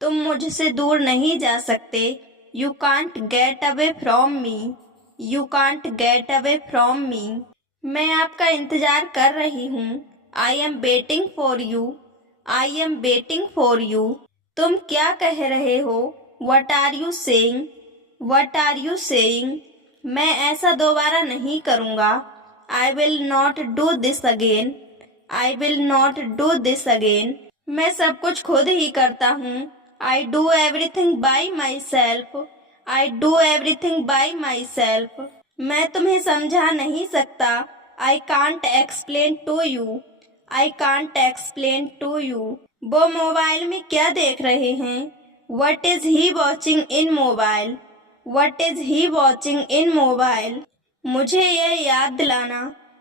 तुम मुझसे दूर नहीं जा सकते। You can't get away from me. You can't get away from me. मैं आपका इंतजार कर रही हूँ। I am waiting for you. I am waiting for you. तुम क्या कह रहे हो? What are you saying? What are you saying? मैं ऐसा दोबारा नहीं करूँगा। I will not do this again. I will not do this again. मैं सब कुछ खुद ही करता हूँ। आई do everything by myself. I do everything by myself. मैं तुम्हें समझा नहीं सकता। I can't explain to you. I can't explain to you. वो मोबाइल में क्या देख रहे हैं? What is he watching in mobile? What is he watching in mobile? मुझे यह याद दिलाना।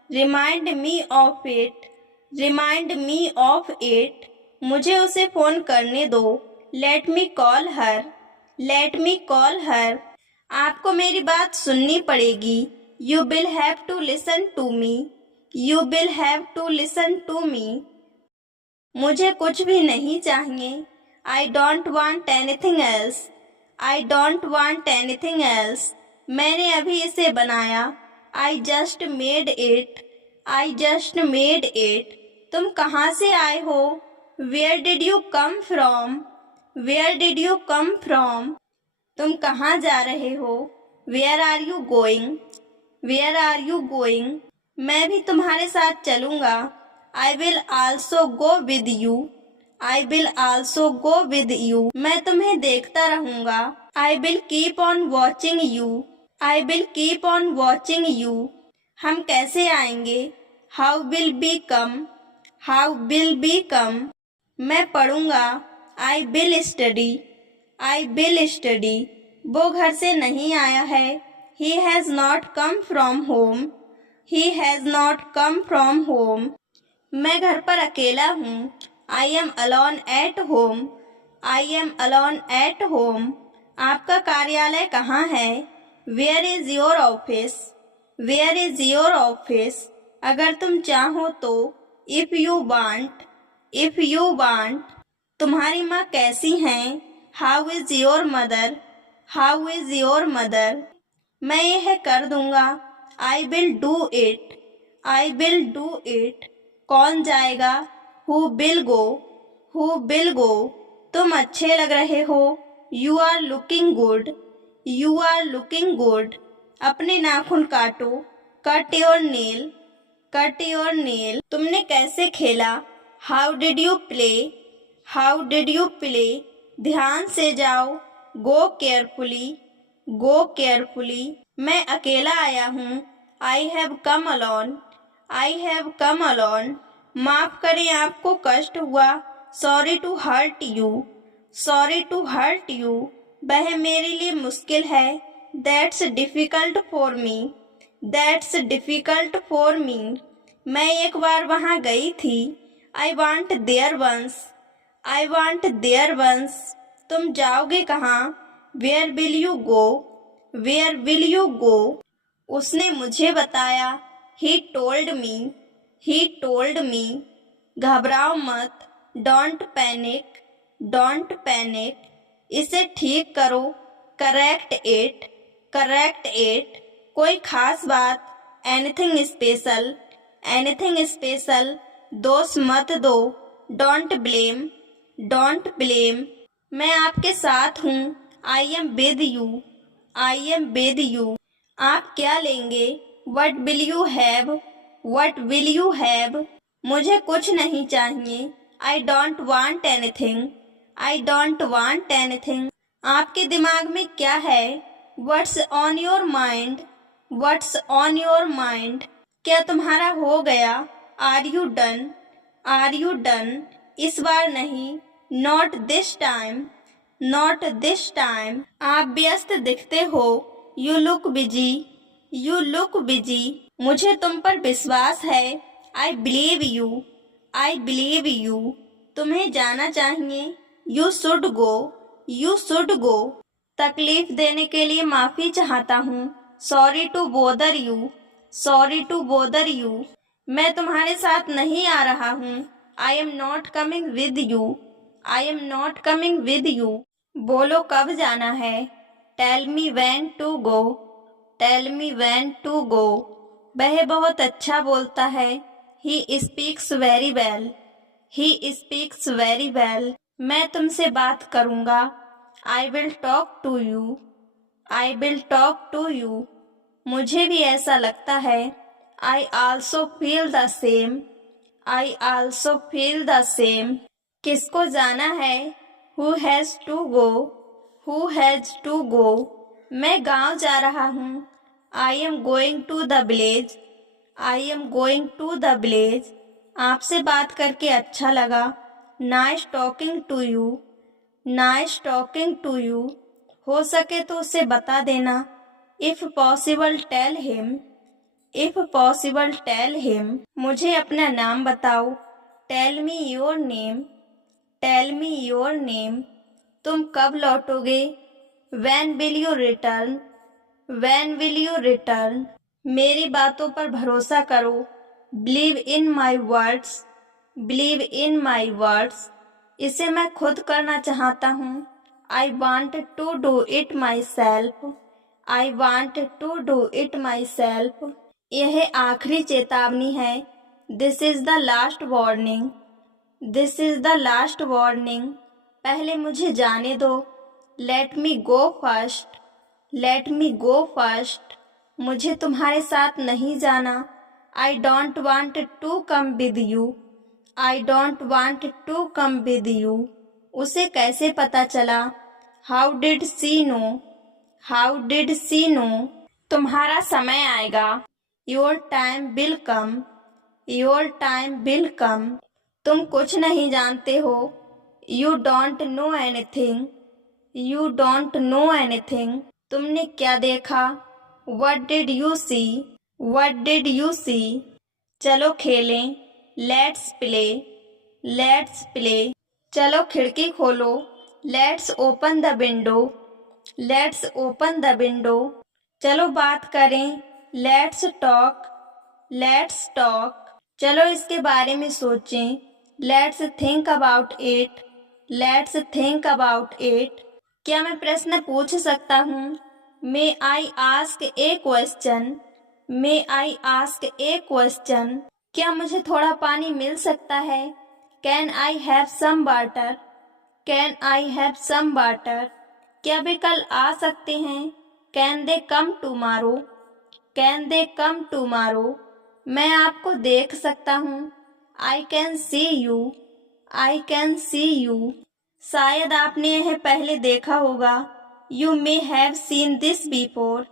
Remind me of it. Remind me of it. मुझे उसे फोन करने दो। Let me call her. Let me call हर। आपको मेरी बात सुननी पड़ेगी। You will have to listen to me. You will have to listen to me. मुझे कुछ भी नहीं चाहिए। I don't want anything else. I don't want anything else. मैंने अभी इसे बनाया। I just made it. I just made it. तुम कहाँ से आए हो? Where did you come from? Where did you come from? तुम कहाँ जा रहे हो? Where are you going? Where are you going? मैं भी तुम्हारे साथ चलूंगा। I will also go with you. I will also go with you. मैं तुम्हें देखता रहूंगा। I will keep on watching you. I will keep on watching you. हम कैसे आएंगे? How will be come? How will be come? मैं पढ़ूंगा। I will study. I will study. वो घर से नहीं आया है। He has not come from home. He has not come from home. मैं घर पर अकेला हूँ। I am alone at home. I am alone at home. आपका कार्यालय कहाँ है? Where is your office? Where is your office? अगर तुम चाहो तो। If you want. If you want. तुम्हारी माँ कैसी हैं? How is your mother? How is your mother? मैं यह कर दूंगा। I will do it. I will do it. कौन जाएगा? Who will go? Who will go? तुम अच्छे लग रहे हो। You are looking good. You are looking good. अपने नाखून काटो। Cut your nail. Cut your nail. तुमने कैसे खेला? How did you play? How did you play? ध्यान से जाओ। Go carefully. Go carefully. मैं अकेला आया हूँ। I have come alone. I have come alone. माफ करें आपको कष्ट हुआ। Sorry to hurt you. Sorry to hurt you. वह मेरे लिए मुश्किल है। That's difficult for me. That's difficult for me. मैं एक बार वहाँ गई थी। I want there once. I want there once. तुम जाओगे कहाँ? Where will you go? Where will you go? उसने मुझे बताया। He told me. He told me. घबराओ मत। Don't panic. Don't panic. इसे ठीक करो। Correct it. Correct it. कोई खास बात? Anything special. Anything special. दोष मत दो। Don't blame. Don't blame. मैं आपके साथ हूँ। I am with you. I am with you. आप क्या लेंगे? What will you have? What will you have? मुझे कुछ नहीं चाहिए। I don't want anything. I don't want anything. आपके दिमाग में क्या है? What's on your mind? What's on your mind? क्या तुम्हारा हो गया? Are you done? Are you done? इस बार नहीं। Not this time. Not this time. आप व्यस्त दिखते हो। You look busy. You look busy. मुझे तुम पर विश्वास है। I believe you. I believe you. तुम्हें जाना चाहिए। You should go. You should go. तकलीफ देने के लिए माफी चाहता हूँ। Sorry to bother you. Sorry to bother you. मैं तुम्हारे साथ नहीं आ रहा हूँ। I am not coming with you. I am not coming with you. बोलो कब जाना है। Tell me when to go. Tell me when to go. वह बहुत अच्छा बोलता है। He speaks very well. He speaks very well. मैं तुमसे बात करूँगा। I will talk to you. I will talk to you. मुझे भी ऐसा लगता है। I also feel the same. I also feel the same. किसको जाना है। Who has to go. Who has to go. मैं गांव जा रहा हूँ। I am going to the village. I am going to the village. आपसे बात करके अच्छा लगा। Nice talking to you. Nice talking to you. हो सके तो उसे बता देना। If possible tell him. If possible tell him. मुझे अपना नाम बताओ। Tell me your name. Tell me your name. तुम कब लौटोगे। When will you return. When will you return. मेरी बातों पर भरोसा करो। Believe in my words. Believe in my words. इसे मैं खुद करना चाहता हूँ। I want to do it myself. I want to do it myself. यह आखिरी चेतावनी है। This is the last warning. This is the last warning. पहले मुझे जाने दो। Let me go first. Let me go first. मुझे तुम्हारे साथ नहीं जाना। I don't want to come with you. I don't want to come with you. उसे कैसे पता चला। How did she know. How did she know. तुम्हारा समय आएगा। Your time will come. Your time will come. तुम कुछ नहीं जानते हो। You don't know anything. You don't know anything. तुमने क्या देखा। What did you see. What did you see. चलो खेलें। Let's play. Let's play. चलो खिड़की खोलो। Let's open the window. Let's open the window. चलो बात करें। Let's talk. Let's talk. चलो इसके बारे में सोचें। Let's think about it. Let's think about it. क्या मैं प्रश्न पूछ सकता हूँ। May I ask a question. May I ask a question. क्या मुझे थोड़ा पानी मिल सकता है। Can I have some water. Can I have some water. क्या वे कल आ सकते हैं। Can they come tomorrow. Can they come tomorrow. मैं आपको देख सकता हूँ। I can see you. I can see you. शायद आपने यह पहले देखा होगा। You may have seen this before.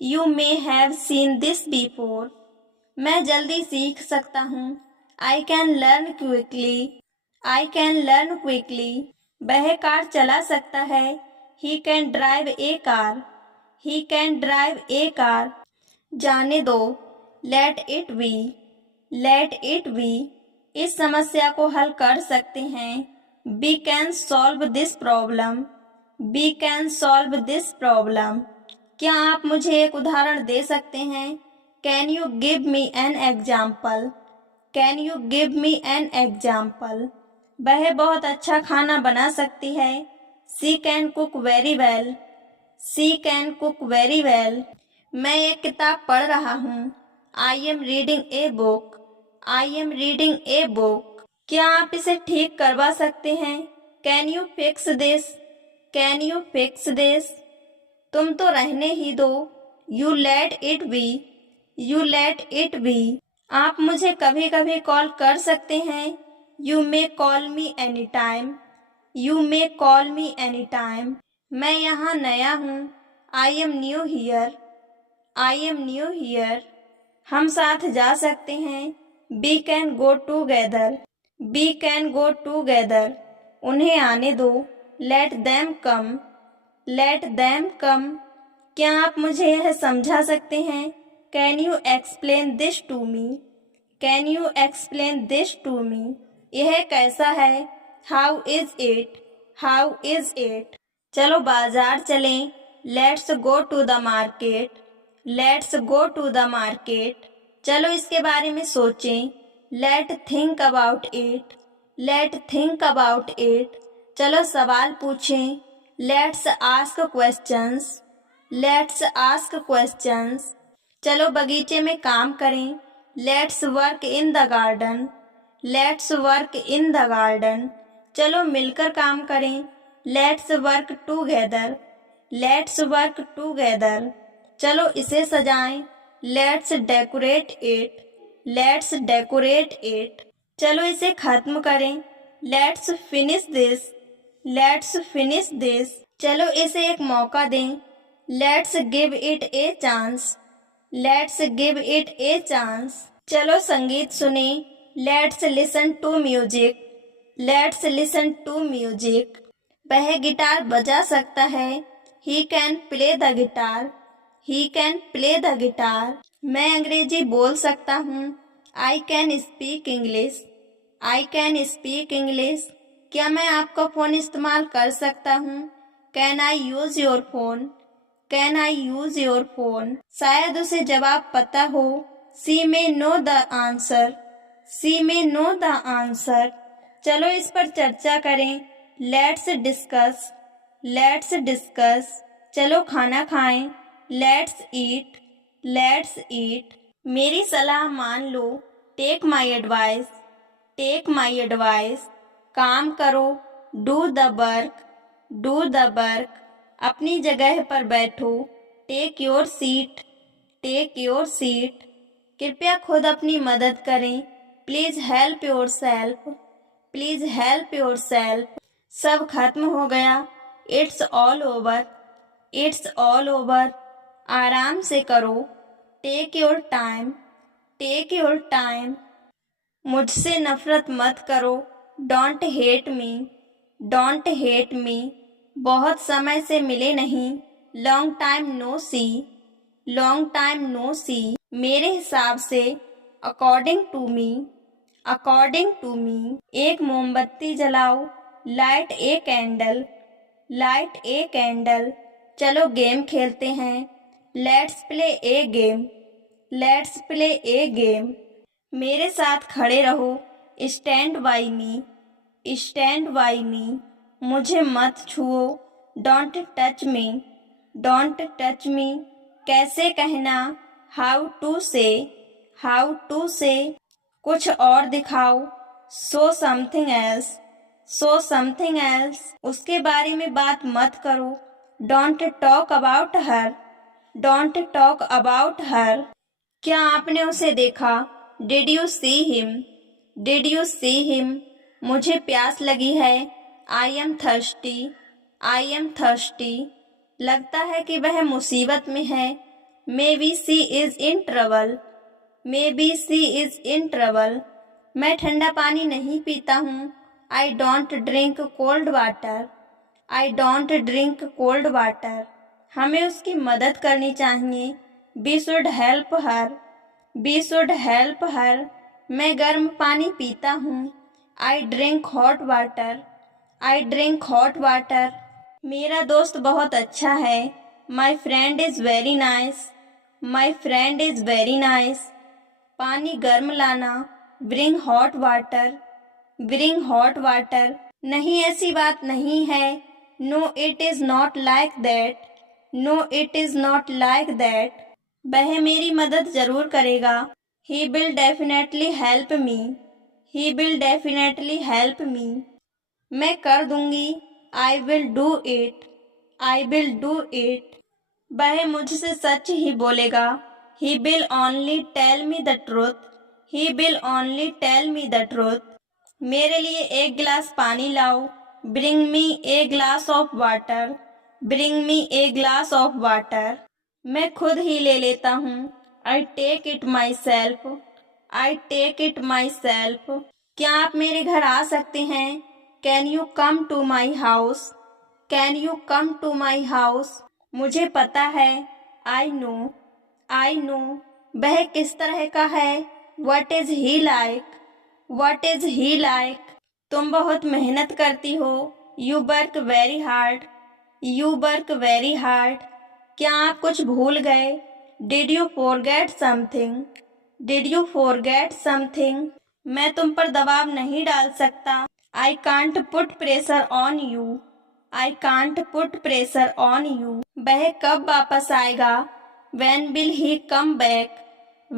You may have seen this before. मैं जल्दी सीख सकता हूँ। I can learn quickly. I can learn quickly. वह कार चला सकता है। He can drive a car. He can drive a car. जाने दो। Let it be. Let it be. इस समस्या को हल कर सकते हैं। We can solve this problem. We can solve this problem. क्या आप मुझे एक उदाहरण दे सकते हैं। Can you give me an example. Can you give me an example. वह बहुत अच्छा खाना बना सकती है। She can cook very well. She can cook very well. मैं एक किताब पढ़ रहा हूँ। I am reading a book. I am reading a book. क्या आप इसे ठीक करवा सकते हैं। Can you fix this. Can you fix this. तुम तो रहने ही दो। You let it be. You let it be. आप मुझे कभी कभी कॉल कर सकते हैं। You may call me any time. You may call me any time. मैं यहाँ नया हूँ। I am new here. I am new here. हम साथ जा सकते हैं। We can go together. We can go together. उन्हें आने दो। Let them come. Let them come. क्या आप मुझे यह समझा सकते हैं। Can you explain this to me. Can you explain this to me. यह कैसा है। How is it. How is it. चलो बाजार चलें। Let's go to the market. Let's go to the market. चलो इसके बारे में सोचें। Let think about it. Let think about it. चलो सवाल पूछें। Let's ask questions. Let's ask questions. चलो बगीचे में काम करें। Let's work in the garden. Let's work in the garden. चलो मिलकर काम करें। Let's work together. Let's work together. चलो इसे सजाएं। Let's decorate it. Let's decorate it. चलो इसे खत्म करें। Let's finish this. Let's finish this. चलो इसे एक मौका दें। Let's give it a chance. Let's give it a chance. चलो संगीत सुने। Let's listen to music. Let's listen to music. वह गिटार बजा सकता है। He can play the guitar. He can play the guitar. मैं अंग्रेजी बोल सकता हूँ। I can speak English. I can speak English. क्या मैं आपका फ़ोन इस्तेमाल कर सकता हूँ? Can I use your phone. Can I use your phone. शायद उसे जवाब पता हो। She may know the answer. She may know the answer. चलो इस पर चर्चा करें। Let's discuss. Let's discuss. चलो खाना खाएं। Let's eat. Let's eat. मेरी सलाह मान लो। Take my advice. Take my advice. काम करो। Do the work. Do the work. अपनी जगह पर बैठो। Take your seat. Take your seat. कृपया खुद अपनी मदद करें। Please help yourself. Please help yourself. सब खत्म हो गया। It's all over. It's all over. आराम से करो। Take your time. Take your time. मुझसे नफरत मत करो। Don't hate me. Don't hate me. बहुत समय से मिले नहीं। Long time no see. Long time no see. मेरे हिसाब से according to me. According to me. एक मोमबत्ती जलाओ। Light a candle. Light a candle. चलो गेम खेलते हैं। Let's play a game. Let's play a game. मेरे साथ खड़े रहो। Stand by me. Stand by me. मुझे मत छुओ। Don't touch me. Don't touch me. कैसे कहना। How to say. How to say. कुछ और दिखाओ। Show something else. So something else. उसके बारे में बात मत करो। Don't talk about her. Don't talk about her. क्या आपने उसे देखा? Did you see him. Did you see him. मुझे प्यास लगी है। I am thirsty. I am thirsty. लगता है कि वह मुसीबत में है। Maybe she is in trouble. Maybe she is in trouble. मैं ठंडा पानी नहीं पीता हूँ। I don't drink cold water. I don't drink cold water. हमें उसकी मदद करनी चाहिए। We should help her. We should help her. मैं गर्म पानी पीता हूँ। I drink hot water. I drink hot water. मेरा दोस्त बहुत अच्छा है। My friend is very nice. My friend is very nice. पानी गर्म लाना। Bring hot water. Bring hot water. नहीं, ऐसी बात नहीं है। No it is not like that. No it is not like that. वह मेरी मदद ज़रूर करेगा। He will definitely help me. He will definitely help me. मैं कर दूंगी। I will do it. I will do it. वह मुझसे सच ही बोलेगा। He will only tell me the truth. He will only tell me the truth. मेरे लिए एक गिलास पानी लाओ। Bring me a glass of water. Bring me a glass of water. मैं खुद ही ले लेता हूँ। I take it myself. I take it myself. क्या आप मेरे घर आ सकते हैं? Can you come to my house. Can you come to my house. मुझे पता है। I know. I know. वह किस तरह का है? What is he like. What is he like. तुम बहुत मेहनत करती हो। You work very hard. You work very hard. क्या आप कुछ भूल गए? Did you forget something. Did you forget something. मैं तुम पर दबाव नहीं डाल सकता। I can't put pressure on you. I can't put pressure on you. वह कब वापस आएगा? When will he come back?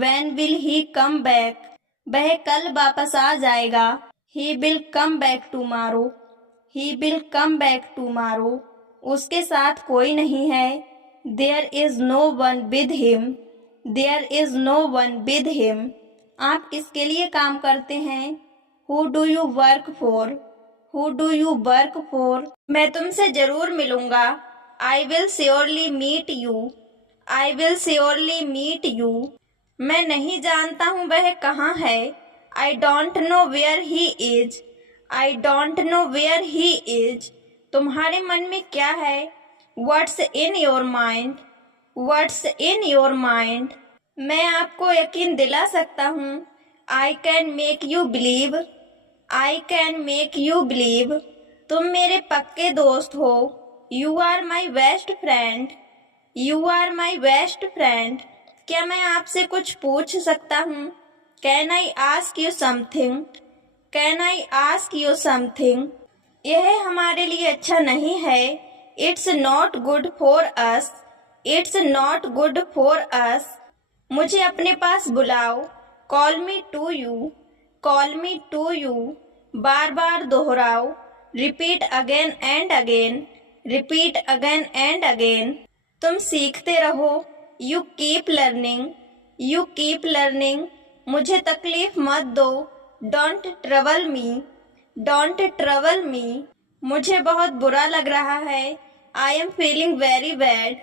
When will he come back? वह कल वापस आ जाएगा. He will come back tomorrow. He will come back tomorrow. उसके साथ कोई नहीं है. There is no one with him. There is no one with him. आप किसके लिए काम करते हैं? Who do you work for? Who do you work for? मैं तुमसे जरूर मिलूंगा. I will surely meet you. I will surely meet you. मैं नहीं जानता हूँ वह कहाँ है. I don't know where he is. I don't know where he is. तुम्हारे मन में क्या है? What's in your mind? What's in your mind? मैं आपको यकीन दिला सकता हूँ. I can make you believe. I can make you believe. तुम मेरे पक्के दोस्त हो. You are my best friend. You are my best friend. क्या मैं आपसे कुछ पूछ सकता हूँ? Can I ask you something? Can I ask you something? यह हमारे लिए अच्छा नहीं है. It's not good for us. It's not good for us. मुझे अपने पास बुलाओ. Call me to you. Call me to you. Bar bar दोहराओ. Repeat again and again. Repeat again and again. तुम सीखते रहो. You keep learning. You keep learning. मुझे तकलीफ मत दो. Don't trouble me. Don't trouble me. मुझे बहुत बुरा लग रहा है. I am feeling very bad.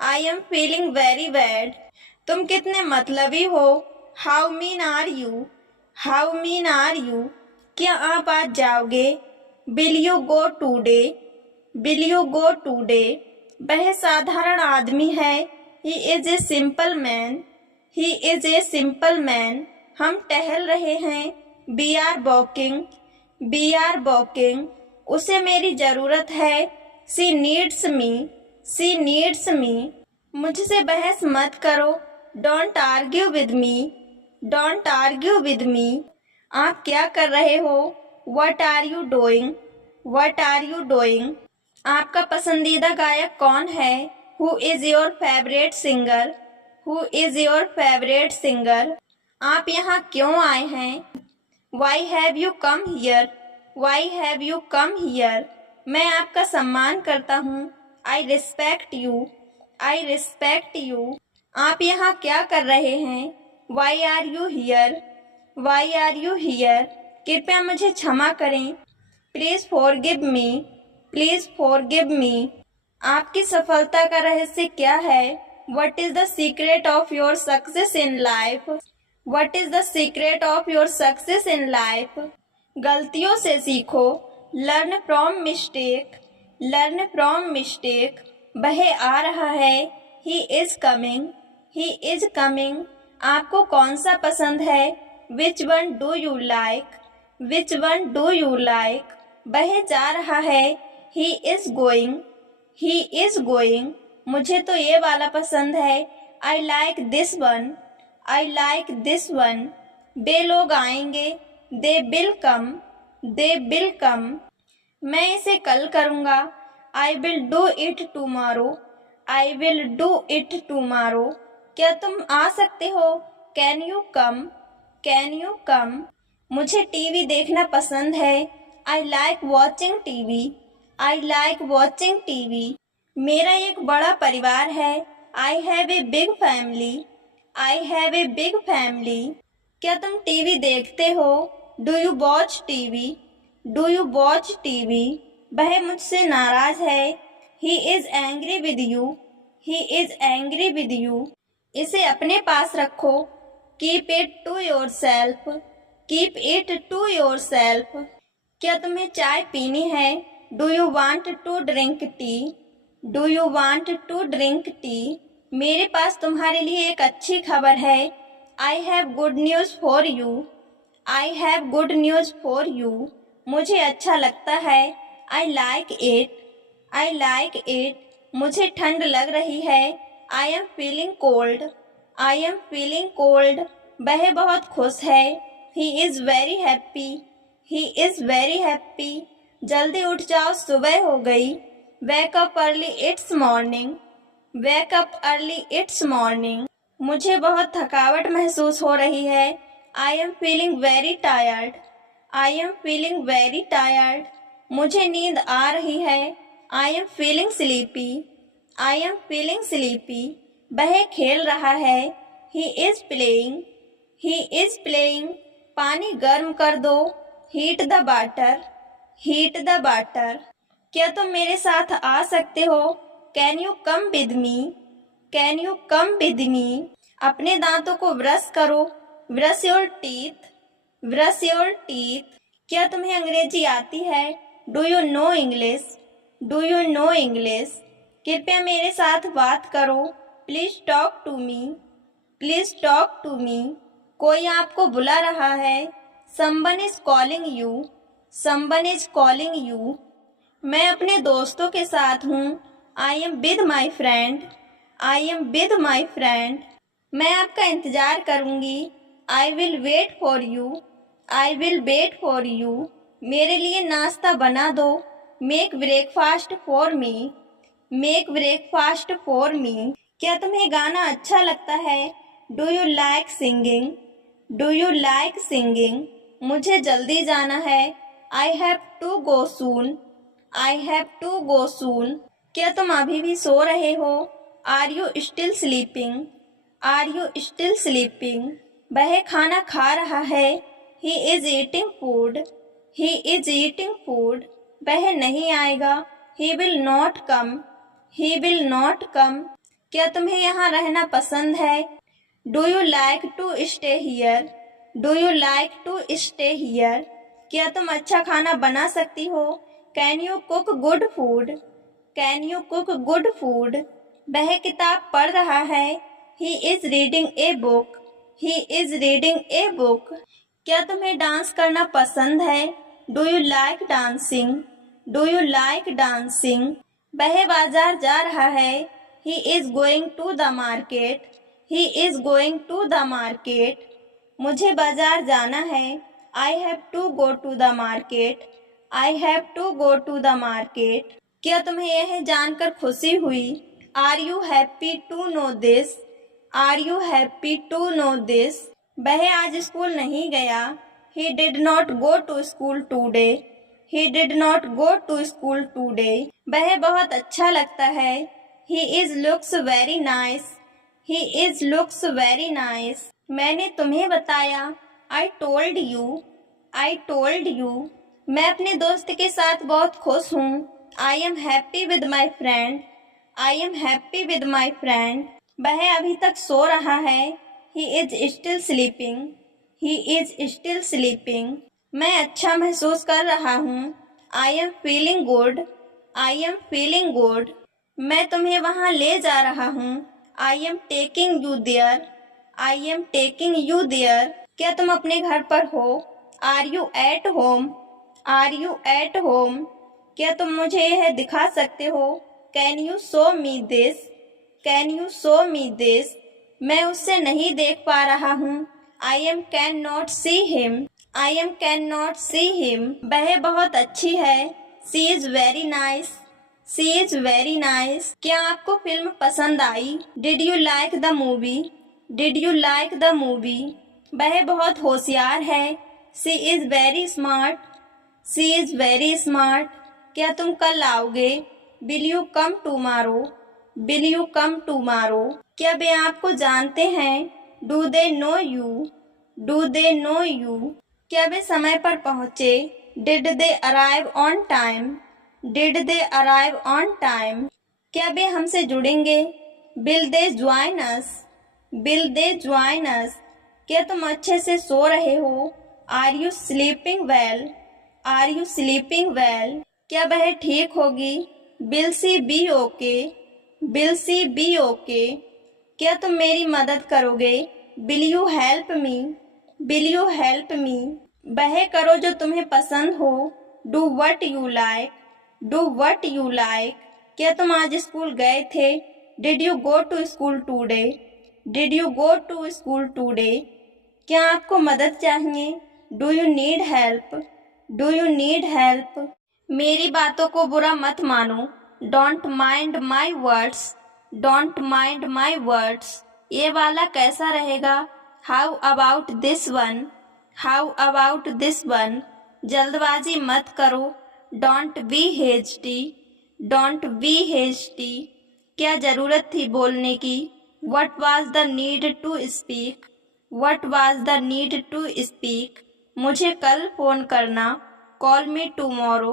I am feeling very bad. तुम कितने मतलबी हो. How mean are you? How mean are you? क्या आप आज जाओगे? Will you go today? Will you go today? वह साधारण आदमी है. He is a simple man. He is a simple man. हम टहल रहे हैं. We are walking. We are walking. उसे मेरी जरूरत है. She needs me. She needs me. मुझसे बहस मत करो. Don't argue with me. Don't argue with me. आप क्या कर रहे हो? What are you doing? What are you doing? आपका पसंदीदा गायक कौन है? Who is your favorite singer? Who is your favorite singer? आप यहाँ क्यों आए हैं? Why have you come here? Why have you come here? मैं आपका सम्मान करता हूँ. I respect you. I respect you. आप यहाँ क्या कर रहे हैं? Why are you here? Why are you here? कृपया मुझे क्षमा करें. Please forgive me. Please forgive me. आपकी सफलता का रहस्य क्या है? What is the secret of your success in life? What is the secret of your success in life? गलतियों से सीखो. Learn from mistake. Learn from mistake. वह आ रहा है. He is coming. He is coming. आपको कौन सा पसंद है? Which one do you like? Which one do you like? वह जा रहा है. He is going. He is going. मुझे तो ये वाला पसंद है. I like this one. I like this one. वे लोग आएंगे. They will come. They will come. मैं इसे कल करूँगा. I will do it tomorrow. I will do it tomorrow. क्या तुम आ सकते हो? Can you come? Can you come? मुझे टीवी देखना पसंद है. I like watching TV. I like watching TV. मेरा एक बड़ा परिवार है. I have a big family. I have a big family. क्या तुम टीवी देखते हो? Do you watch TV? Do you watch TV? वह मुझसे नाराज है. He is angry with you. He is angry with you. इसे अपने पास रखो. Keep it to yourself. Keep it to yourself. क्या तुम्हें चाय पीनी है? Do you want to drink tea? Do you want to drink tea? मेरे पास तुम्हारे लिए एक अच्छी खबर है. I have good news for you. I have good news for you. मुझे अच्छा लगता है. I like it. I like it. मुझे ठंड लग रही है. I am feeling cold. I am feeling cold. वह बहुत खुश है. He is very happy. He is very happy. जल्दी उठ जाओ, सुबह हो गई। Wake up early, it's morning. Wake up early, it's morning. मुझे बहुत थकावट महसूस हो रही है। I am feeling very tired. I am feeling very tired. मुझे नींद आ रही है। I am feeling sleepy. I am feeling sleepy. वह खेल रहा है। He is playing. He is playing. पानी गर्म कर दो। Heat the water. Heat the water. क्या तुम मेरे साथ आ सकते हो? Can you come with me? Can you come with me? अपने दांतों को ब्रश करो। Brush your teeth. Brush your teeth. क्या तुम्हें अंग्रेजी आती है? Do you know English? Do you know English? कृपया मेरे साथ बात करो। Please talk to me. Please talk to me. कोई आपको बुला रहा है। समवन इज कॉलिंग यू। समवन इज कॉलिंग यू। मैं अपने दोस्तों के साथ हूँ। I am with my friend. I am with my friend. मैं आपका इंतजार करूँगी। I will wait for you. I will wait for you. मेरे लिए नाश्ता बना दो। Make breakfast for me. Make breakfast for me. क्या तुम्हें गाना अच्छा लगता है? Do you like singing? Do you like singing? मुझे जल्दी जाना है। I have to go soon. I have to go soon. क्या तुम अभी भी सो रहे हो? Are you still sleeping? Are you still sleeping? वह खाना खा रहा है। He is eating food. He is eating food. वह नहीं आएगा। He will not come. He will not come. क्या तुम्हें यहाँ रहना पसंद है? Do you like to stay here? Do you like to stay here? क्या तुम अच्छा खाना बना सकती हो? Can you cook good food? Can you cook good food? वह किताब पढ़ रहा है। He is reading a book. He is reading a book. क्या तुम्हें डांस करना पसंद है? Do you like dancing? Do you like dancing? वह बाजार जा रहा है। He is going to the market. He is going to the market. मुझे बाजार जाना है। I have to go to the market. I have to go to the market. क्या तुम्हें यह जानकर खुशी हुई? Are you happy to know this? Are you happy to know this? वह आज स्कूल नहीं गया। He did not go to school today. He did not go to school today. वह बहुत अच्छा लगता है। He is looks very nice. He is looks very nice. मैंने तुम्हें बताया। I told you. I told you. मैं अपने दोस्त के साथ बहुत खुश हूँ। I am happy with my friend. I am happy with my friend. वह अभी तक सो रहा है। He is still sleeping. He is still sleeping. मैं अच्छा महसूस कर रहा हूँ। I am feeling good. I am feeling good. मैं तुम्हें वहाँ ले जा रहा हूँ। I am taking you there. I am taking you there. क्या तुम अपने घर पर हो? Are you at home? Are you at home? क्या तुम मुझे यह दिखा सकते हो? Can you show me this? Can you show me this? मैं उससे नहीं देख पा रहा हूँ। I am can not see him. I am can not see him. वह बहुत अच्छी है। She is very nice. She is very nice. क्या आपको फिल्म पसंद आई? Did you like the movie? Did you like the movie? वह बहुत होशियार है। She is very smart. She is very smart. क्या तुम कल आओगे? Will you come tomorrow? Will you come tomorrow? क्या वे आपको जानते हैं? Do they know you? Do they know you? क्या वे समय पर पहुँचे? Did they arrive on time? Did they arrive on time? क्या वे हमसे जुड़ेंगे? Will they join us? Will they join us? क्या तुम अच्छे से सो रहे हो? Are you sleeping well? Are you sleeping well? क्या वह ठीक होगी? Will she be okay? Will she be okay? क्या तुम मेरी मदद करोगे? Will you help me? Will you help me? वह करो जो तुम्हें पसंद हो। Do what you like? Do what you like? क्या तुम आज स्कूल गए थे? Did you go to school today? Did you go to school today? क्या आपको मदद चाहिए? Do you need help? Do you need help? मेरी बातों को बुरा मत मानो। Don't mind my words, don't mind my words. ये वाला कैसा रहेगा? How about this one, how about this one. जल्दबाजी मत करो। Don't be hasty, don't be hasty. क्या जरूरत थी बोलने की? What was the need to speak, what was the need to speak. मुझे कल फोन करना। Call me tomorrow,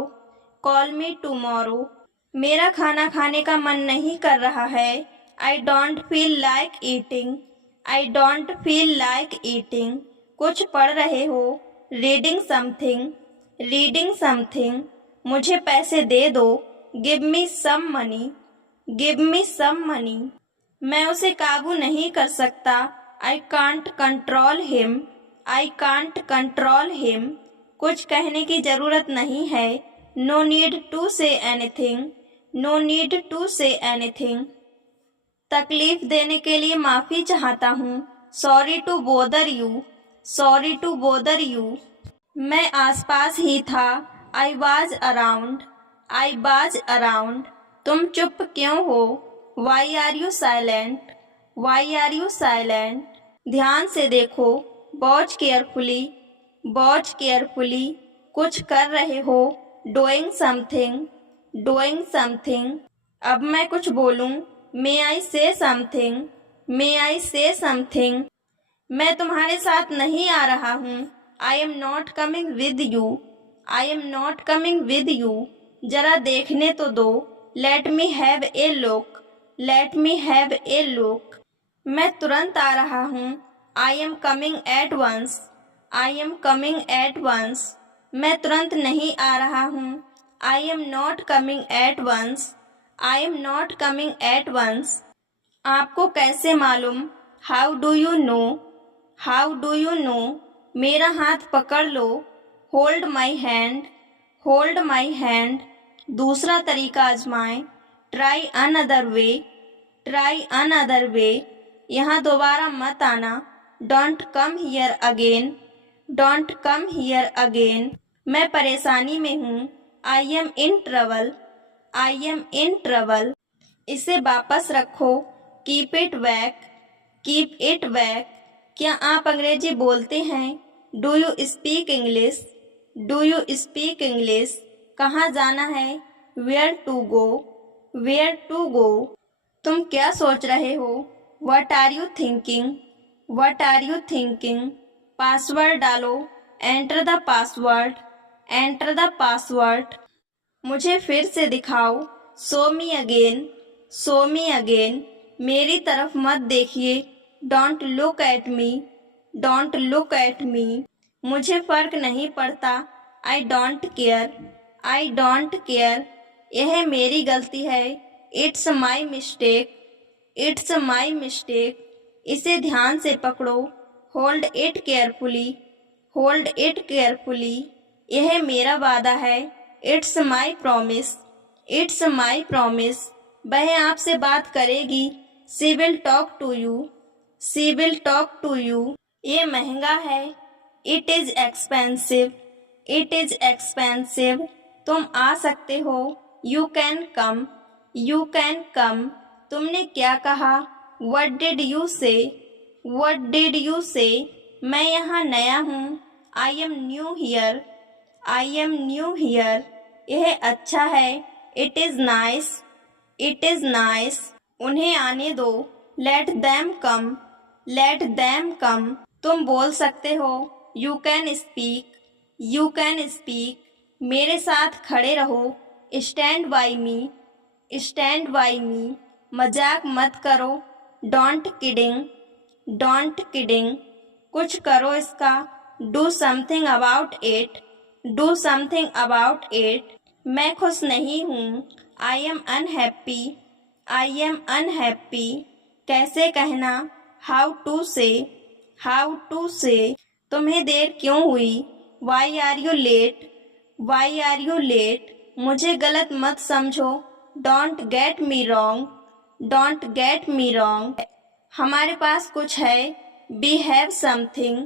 call me tomorrow. मेरा खाना खाने का मन नहीं कर रहा है। I don't feel like eating, I don't feel like eating. कुछ पढ़ रहे हो? Reading something, reading something. मुझे पैसे दे दो। Give me some money, give me some money. मैं उसे काबू नहीं कर सकता। I can't control him, I can't control him. कुछ कहने की जरूरत नहीं है। No need to say anything, no need to say anything. तकलीफ देने के लिए माफी चाहता हूँ। Sorry to bother you, sorry to bother you. मैं आसपास ही था। I was around, I was around. तुम चुप क्यों हो? Why are you silent, why are you silent. ध्यान से देखो। Watch carefully, watch carefully. कुछ कर रहे हो? Doing something, doing something. अब मैं कुछ बोलूं? मे आई से समथिंग, मे आई से समथिंग। मैं तुम्हारे साथ नहीं आ रहा हूँ। I am not coming with you, I am not coming with you. जरा देखने तो दो। Let me have a look, let me have a look. मैं तुरंत आ रहा हूँ। I am coming at once, I am coming at once. मैं तुरंत नहीं आ रहा हूँ। I am not coming at once, I am not coming at once. आपको कैसे मालूम? How do you no, how do you know. मेरा हाथ पकड़ लो। Hold my hand, hold my hand. दूसरा तरीका आजमाएं। Try another way, try another way. यहाँ दोबारा मत आना। Don't come here again, don't come here again. मैं परेशानी में हूँ। I am in trouble, I am in trouble. इसे वापस रखो। Keep it back, keep it back. क्या आप अंग्रेजी बोलते हैं? Do you speak English, do you speak English. कहाँ जाना है? Where to go, where to go. तुम क्या सोच रहे हो? What are you thinking, what are you thinking. Password डालो। Enter the password, enter the password. मुझे फिर से दिखाओ। Show me again, show me again. मेरी तरफ मत देखिए। Don't look at me, don't look at me. मुझे फर्क नहीं पड़ता। I don't care, I don't care. यह मेरी गलती है। It's my mistake, it's my mistake. इसे ध्यान से पकड़ो। Hold it carefully, hold it carefully. यह मेरा वादा है। It's my promise, it's my promise. वह आपसे बात करेगी। She will talk to you, she will talk to you. ये महंगा है। It is expensive, it is expensive. तुम आ सकते हो। You can come, you can come. तुमने क्या कहा? What did you say, what did you say. मैं यहाँ नया हूँ। I am new here, I am new here. यह अच्छा है। It is nice, it is nice. उन्हें आने दो। Let them come, let them come. तुम बोल सकते हो। You can speak, you can speak. मेरे साथ खड़े रहो। Stand by me, stand by me. मजाक मत करो। Don't kidding, don't kidding. कुछ करो इसका। Do something about it, do something about it. मैं खुश नहीं हूँ। I am unhappy, I am unhappy. कैसे कहना? How to say, how to say. तुम्हें देर क्यों हुई? Why are you late, why are you late. मुझे गलत मत समझो। Don't get me wrong, don't get me wrong. हमारे पास कुछ है। We have something,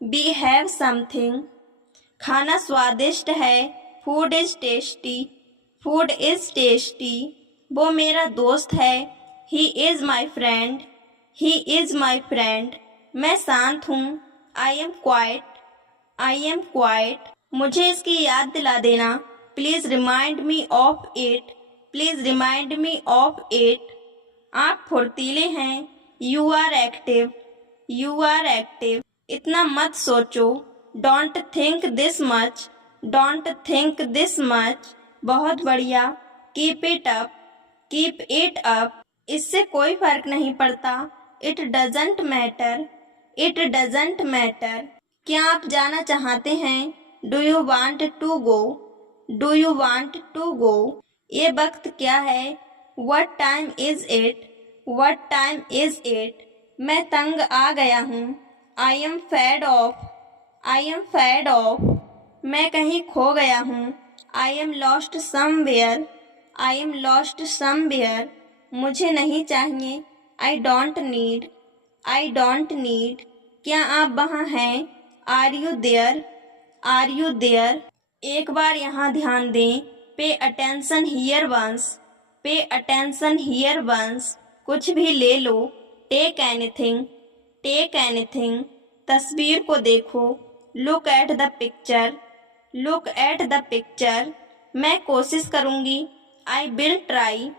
we have something. खाना स्वादिष्ट है, food is tasty, food is tasty. वो मेरा दोस्त है, he is my friend, he is my friend. मैं शांत हूँ, I am quiet, I am quiet. मुझे इसकी याद दिला देना, please remind me of it, please remind me of it. आप फुर्तीले हैं, you are active, you are active. इतना मत सोचो, don't think this much, don't think this much. बहुत बढ़िया, keep it up, keep it up. इससे कोई फर्क नहीं पड़ता, it doesn't matter, it doesn't matter. क्या आप जाना चाहते हैं? Do you want to go, do you want to go. ये वक्त क्या है? What time is it, what time is it. मैं तंग आ गया हूँ, I am fed off, I am fed off. मैं कहीं खो गया हूँ, I am lost somewhere, I am lost somewhere. मुझे नहीं चाहिए, I don't need, I don't need. क्या आप वहाँ हैं? Are you there, are you there. एक बार यहाँ ध्यान दें, पे अटेंशन हियर वंस, पे अटेंशन हियर वंस। कुछ भी ले लो, टेक एनीथिंग, टेक एनीथिंग। तस्वीर को देखो, look at the picture, look at the picture. मैं कोशिश करूँगी, I will try,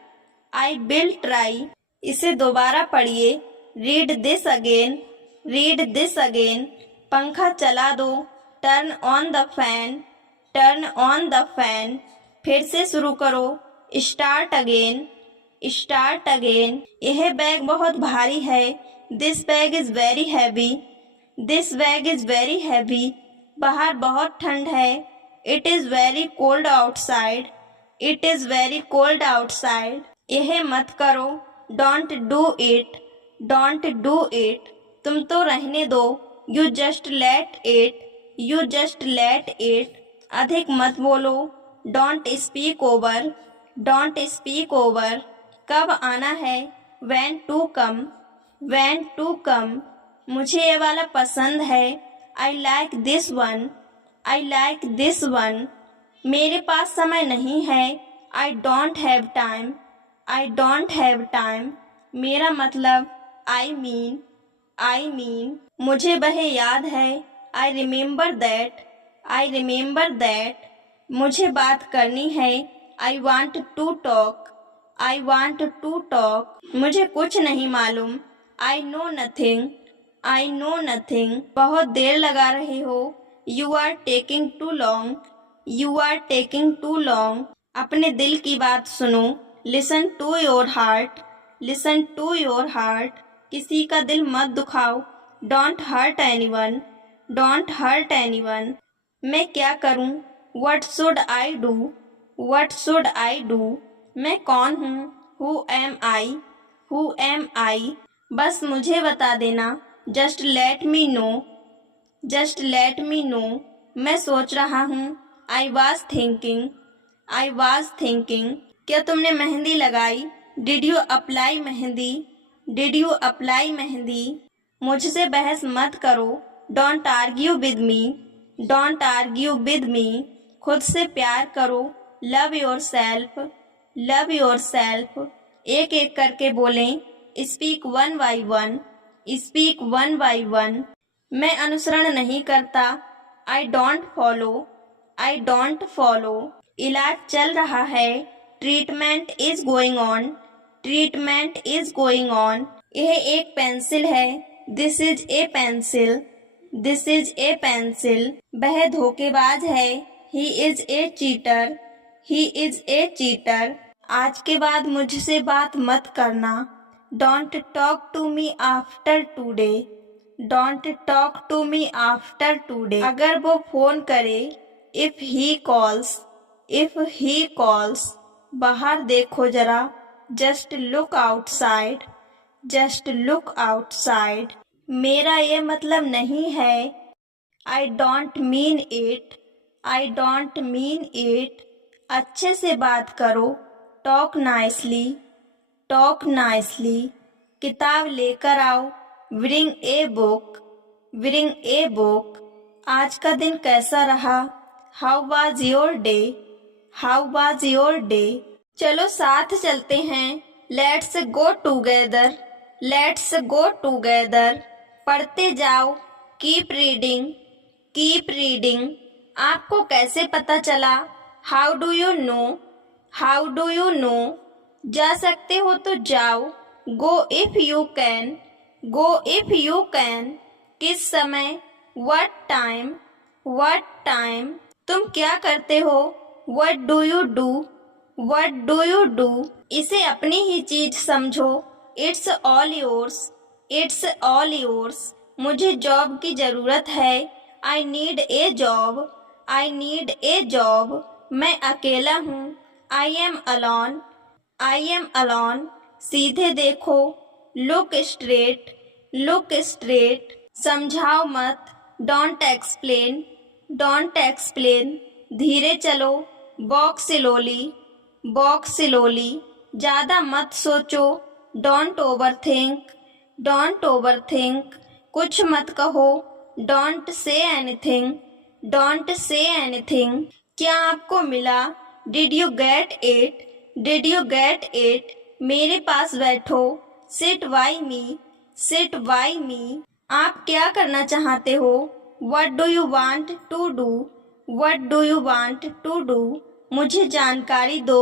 I will try. इसे दोबारा पढ़िए, read this again, read this again. पंखा चला दो, turn on the fan, turn on the fan. फिर से शुरू करो, स्टार्ट अगेन, स्टार्ट अगेन। यह बैग बहुत भारी है, this bag is very heavy, this bag is very heavy. बाहर बहुत ठंड है, it is very cold outside, it is very cold outside. यह मत करो, don't do it, don't do it. तुम तो रहने दो, you just let it, you just let it. अधिक मत बोलो, don't speak over, don't speak over. कब आना है? When to come, when to come. मुझे ये वाला पसंद है, I like this one, I like this one. मेरे पास समय नहीं है, I don't have time, I don't have time. मेरा मतलब, आई मीन, आई मीन। मुझे वह याद है, I remember that, I remember that. मुझे बात करनी है, I want to talk, I want to talk. मुझे कुछ नहीं मालूम, I know nothing, I know nothing. बहुत देर लगा रहे हो, you are taking too long, you are taking too long. अपने दिल की बात सुनो, listen to your heart, listen to your heart. किसी का दिल मत दुखाओ, don't hurt anyone, don't hurt anyone. मैं क्या करूं? What should I do, what should I do. मैं कौन हूँ? Who am I, who am I. बस मुझे बता देना, just let me know, just let me know. मैं सोच रहा हूँ, I was thinking, I was thinking. क्या तुमने मेहंदी लगाई? Did you apply mehndi, did you apply mehndi. मुझसे बहस मत करो, don't argue with me, don't argue with me. खुद से प्यार करो, love your self, love your self. एक एक करके बोलें, speak one by one, speak one by one. मैं अनुसरण नहीं करता, I don't follow, I don't follow. इलाज चल रहा है, treatment is going on, treatment is going on. यह एक पेंसिल है, this is a pencil, this is a pencil. वह धोखेबाज है, he is a cheater, he is a cheater. आज के बाद मुझसे बात मत करना, don't talk to me after today, don't talk to me after today. अगर वो फोन करे, if he calls, if he calls. बाहर देखो जरा, just look outside, just look outside. मेरा ये मतलब नहीं है, I don't mean it, I don't mean it. अच्छे से बात करो, टॉक नाइसली, टॉक नाइसली। किताब लेकर आओ, bring a book, bring a book. आज का दिन कैसा रहा? How was your day? How was your day? चलो साथ चलते हैं। Let's go together. Let's go together. पढ़ते जाओ। Keep reading. Keep reading. आपको कैसे पता चला? How do you no? How do you no? जा सकते हो तो जाओ। Go if you can. Go if you can. किस समय? What time? What time? तुम क्या करते हो? What do you do? What do you do? इसे अपनी ही चीज समझो। It's all yours. It's all yours. मुझे जॉब की जरूरत है। I need a job. I need a job. मैं अकेला हूँ। I am alone. I am alone. सीधे देखो। Look straight. Look straight. समझाओ मत। Don't explain. Don't explain. धीरे चलो। Walk slowly. Walk slowly. ज़्यादा मत सोचो। Don't over think. Don't over think. कुछ मत कहो। Don't say anything. Don't say anything. क्या आपको मिला? Did you get it? Did you get it? मेरे पास बैठो। Sit by me. Sit by me. आप क्या करना चाहते हो? What do you want to do? What do you want to do? मुझे जानकारी दो।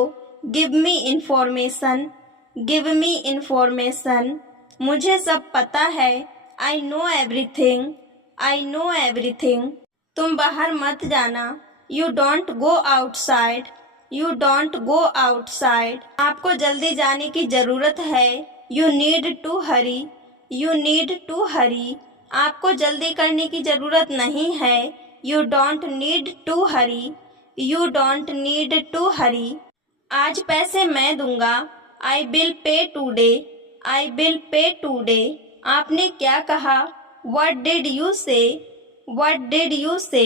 Give me information. Give me information. मुझे सब पता है। I know everything. I know everything. तुम बाहर मत जाना। You don't go outside. You don't go outside. आपको जल्दी जाने की जरूरत है। You need to hurry. You need to hurry. आपको जल्दी करने की जरूरत नहीं है। You don't need to hurry. You don't need to hurry. आज पैसे मैं दूंगा। I bill pay today. I bill pay today. आपने क्या कहा? What did you say? What did you say?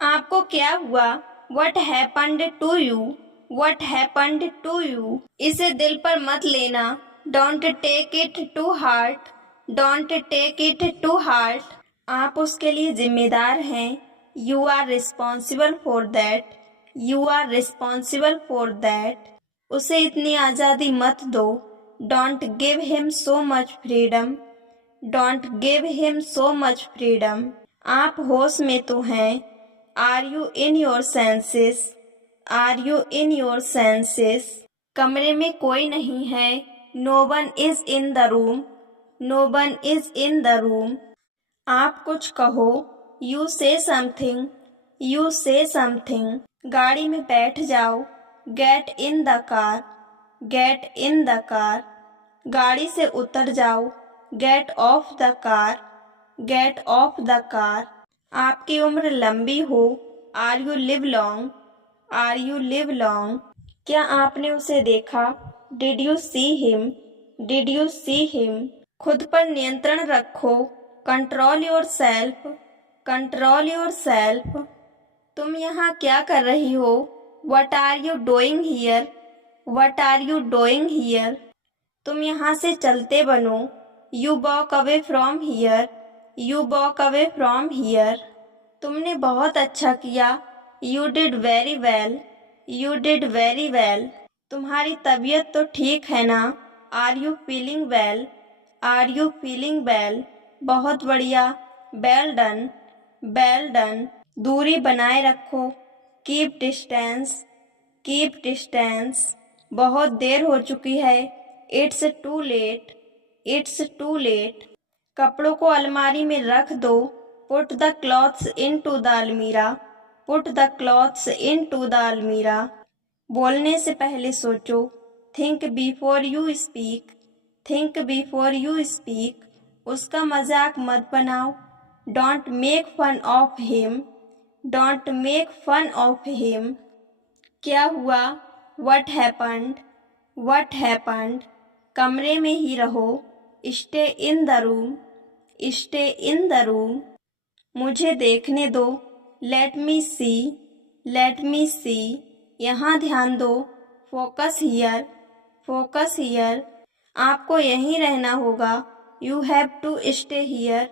आपको क्या हुआ? What happened to you? What happened to you? इसे दिल पर मत लेना। Don't take it to heart. Don't take it to heart. आप उसके लिए जिम्मेदार हैं। You are responsible for that. You are responsible for that. उसे इतनी आज़ादी मत दो। Don't give him so much freedom. Don't give him so much freedom. आप होश में तो हैं। Are you in your senses? Are you in your senses? कमरे में कोई नहीं है। No one is in the room. No one is in the room. आप कुछ कहो। यू से समथिंग। यू से समथिंग। गाड़ी में बैठ जाओ। Get in the car. Get in the car. गाड़ी से उतर जाओ। Get off the car. Get off the car. आपकी उम्र लंबी हो। Are you live long. Are you live long. क्या आपने उसे देखा? Did you see him? Did you see him? खुद पर नियंत्रण रखो। Control yourself. Control yourself. तुम यहाँ क्या कर रही हो? What are you doing here? What are you doing here? तुम यहाँ से चलते बनो। You walk away from here. You walk away from here. तुमने बहुत अच्छा किया। You did very well. You did very well. तुम्हारी तबीयत तो ठीक है ना? Are you feeling well? Are you feeling well? बहुत बढ़िया। Well done. Well done. दूरी बनाए रखो। Keep distance. Keep distance. बहुत देर हो चुकी है। It's too late. It's too late. कपड़ों को अलमारी में रख दो। Put the clothes into the almirah. Put the clothes into the almirah. बोलने से पहले सोचो। Think before you speak. Think before you speak. उसका मजाक मत बनाओ। Don't make fun of him. Don't make fun of him. क्या हुआ? What happened? What happened? कमरे में ही रहो। Stay in the room. Stay in the room. मुझे देखने दो। Let me see. Late me see. यहाँ ध्यान दो। Focus here. Focus here. आपको यहीं रहना होगा। You have to stay here.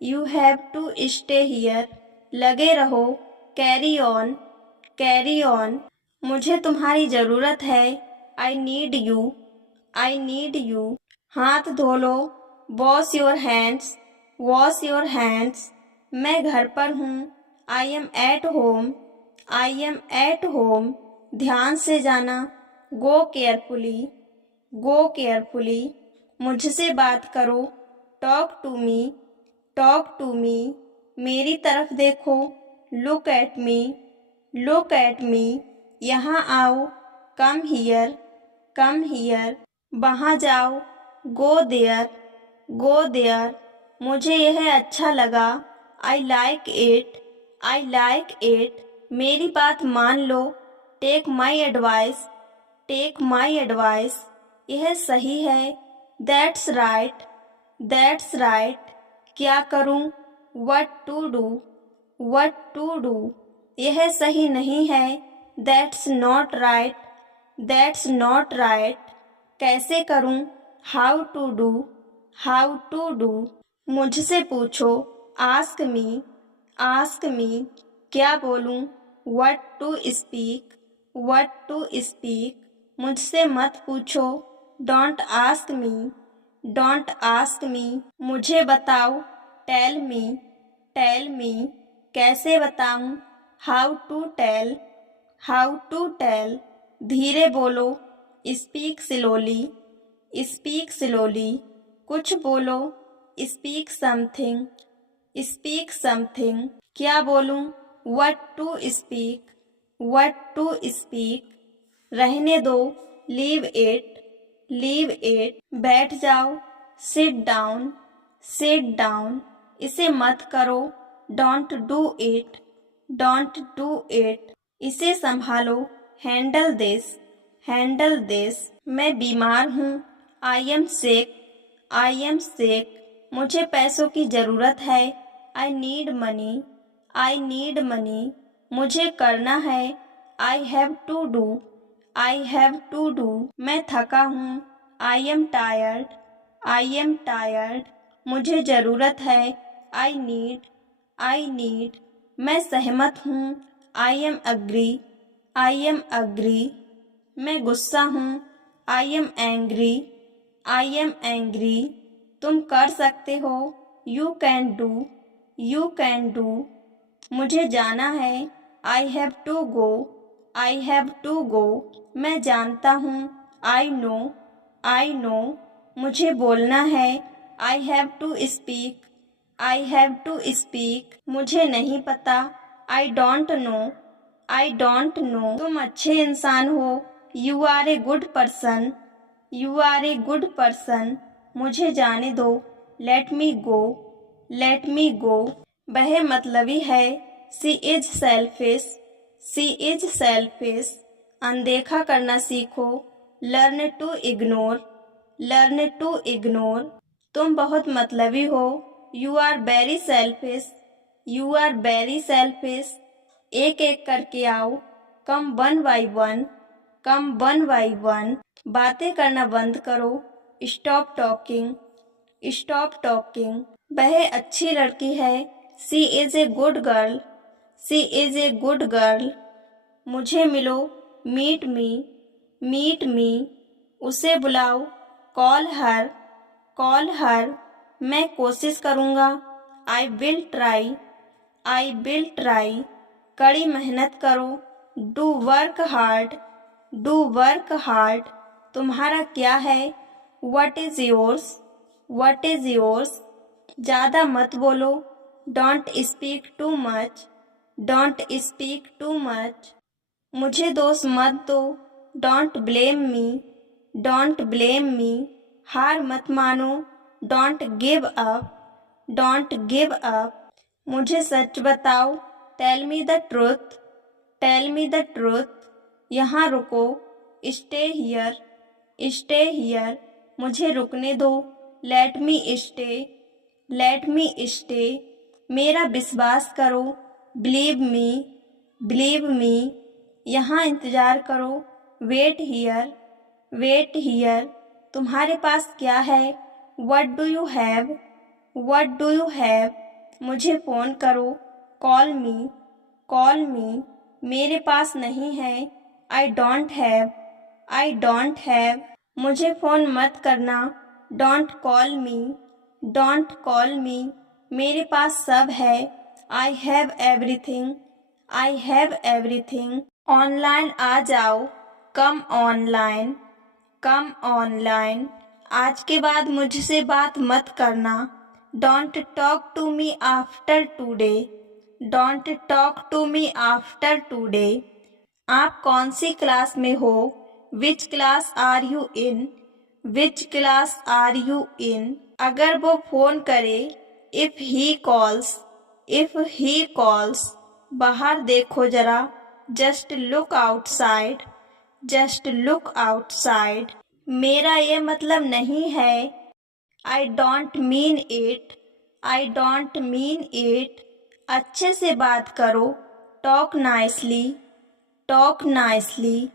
You have to stay here. लगे रहो, कैरी ऑन, कैरी ऑन। मुझे तुम्हारी ज़रूरत है, I need you, I need you. हाथ धो लो, wash your hands, wash your hands. मैं घर पर हूँ, I am at home, I am at home. ध्यान से जाना, गो केयरफुली, गो केयरफुली। मुझसे बात करो, talk to me, talk to me. मेरी तरफ देखो, look at me, look at me. यहाँ आओ, कम हियर, कम हियर। वहाँ जाओ, गो देयर, गो देयर। मुझे यह अच्छा लगा, I like it, I like it. मेरी बात मान लो, take my advice, take my advice. यह सही है, दैट्स राइट, दैट्स राइट। क्या करूं, what to do, what to do. यह सही नहीं है, that's not right, that's not right. कैसे करूं, how to do, how to do. मुझसे पूछो, आस्क मी, आस्क मी। क्या बोलूं, what to speak, what to speak. मुझसे मत पूछो, don't ask me, don't ask me. मुझे बताओ, टेल मी, टेल मी। कैसे बताऊं, how to tell, how to tell. धीरे बोलो, स्पीक स्लोली, स्पीक स्लोली। कुछ बोलो, स्पीक समथिंग, स्पीक समथिंग। क्या बोलूं, what to speak, what to speak. रहने दो, लीव इट, लीव इट। बैठ जाओ, सिट डाउन, सिट डाउन। इसे मत करो, don't do it, don't do it. इसे संभालो, हैंडल दिस, हैंडल दिस। मैं बीमार हूँ, I am sick, I am sick. मुझे पैसों की ज़रूरत है, I need money, I need money. मुझे करना है, I have to do, I have to do. मैं थका हूँ, I am tired, I am tired. मुझे ज़रूरत है, आई नीड, आई नीड। मैं सहमत हूँ, I am agree, I am agree. मैं गुस्सा हूँ, I am angry, I am angry. तुम कर सकते हो, you can do, you can do. मुझे जाना है, I have to go, I have to go. मैं जानता हूँ, आई नो, आई नो। मुझे बोलना है, I have to speak, I have to speak. मुझे नहीं पता, I don't know, I don't know. तुम अच्छे इंसान हो, you are a good person, you are a good person. मुझे जाने दो, लेट मी गो, लेट मी गो। वह मतलबी है, she is selfish, she is selfish. अनदेखा करना सीखो, learn to ignore, learn to ignore. तुम बहुत मतलबी हो, you are very selfish, you are very selfish. एक एक करके आओ, come one by one, come one by one. बातें करना बंद करो, स्टॉप टॉकिंग, स्टॉप टॉकिंग। वह अच्छी लड़की है, she is a good girl, she is a good girl. मुझे मिलो, मीट मी, मीट मी। उसे बुलाओ, कॉल हर, कॉल हर। मैं कोशिश करूँगा, I will try, I will try. कड़ी मेहनत करो, do work hard, do work hard. तुम्हारा क्या है, what is yours, what is yours. ज़्यादा मत बोलो, don't speak too much, don't speak too much. मुझे दोष मत दो, don't blame me, don't blame me. हार मत मानो, don't give up, don't give up. मुझे सच बताओ, tell me the truth, tell me the truth. यहाँ रुको, स्टे हियर, स्टे हियर। मुझे रुकने दो, let me stay, let me stay. मेरा विश्वास करो, बिलीव मी, बिलीव मी। यहाँ इंतज़ार करो, वेट हियर, वेट हियर। तुम्हारे पास क्या है, what do you have, what do you have. मुझे फ़ोन करो, कॉल मी, कॉल मी, मेरे पास नहीं है, I don't have, I don't have, मुझे फ़ोन मत करना, don't call me, don't call me, मेरे पास सब है, I have everything, I have everything, online आ जाओ, कम ऑनलाइन, कम ऑनलाइन, आज के बाद मुझसे बात मत करना, don't talk to me after today, don't talk to me after today, आप कौन सी क्लास में हो, which class are you in, which class are you in, अगर वो फ़ोन करे, if he calls, if he calls, बाहर देखो जरा, just look outside, just look outside, मेरा ये मतलब नहीं है, I don't mean it, I don't mean it, अच्छे से बात करो, टॉक नाइसली, टॉक नाइसली,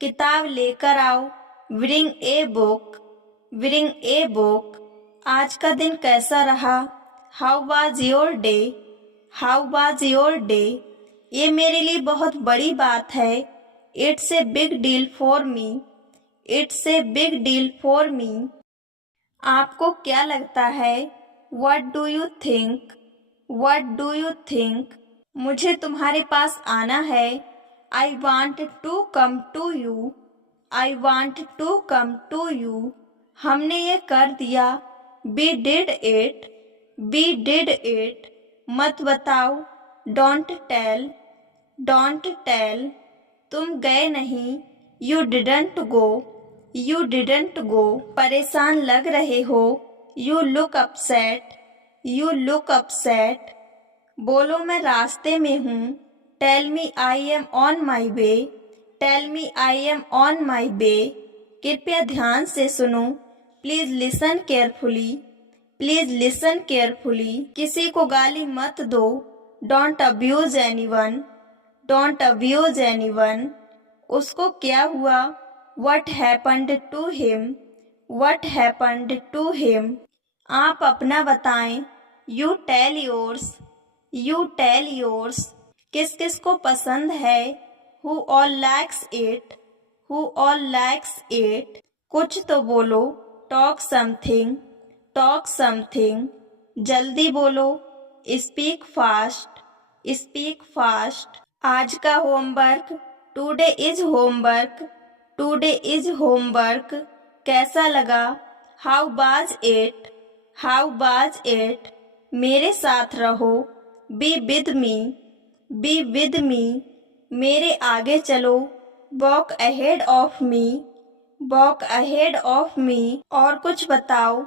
किताब लेकर आओ, bring a book, bring a book, आज का दिन कैसा रहा, how was your day, how was your day, ये मेरे लिए बहुत बड़ी बात है, it's a big deal for me, it's a big deal for me, आपको क्या लगता है, what do you think, what do you think, मुझे तुम्हारे पास आना है, I want to come to you, I want to come to you, हमने ये कर दिया, we did it, we did it, मत बताओ, डोंट टेल, डोंट टेल, तुम गए नहीं, you didn't go, you didn't go, परेशान लग रहे हो, you look upset, you look upset, बोलो मैं रास्ते में हूँ, tell me I am on my way, tell me I am on my way, कृपया ध्यान से सुनो, please listen carefully, please listen carefully, किसी को गाली मत दो, don't abuse anyone, don't abuse anyone, उसको क्या हुआ, what happened to him, what happened to him, आप अपना बताएं, you tell yours, you tell yours, किस किस को पसंद है, who all likes it, who all likes it, कुछ तो बोलो, टॉक समथिंग, टॉक समथिंग, जल्दी बोलो, स्पीक फास्ट, स्पीक फास्ट, आज का homework, today is homework, today is homework, कैसा लगा, how was it, how was it, मेरे साथ रहो, be with me, be with me, मेरे आगे चलो, walk ahead of me, walk ahead of me, और कुछ बताओ,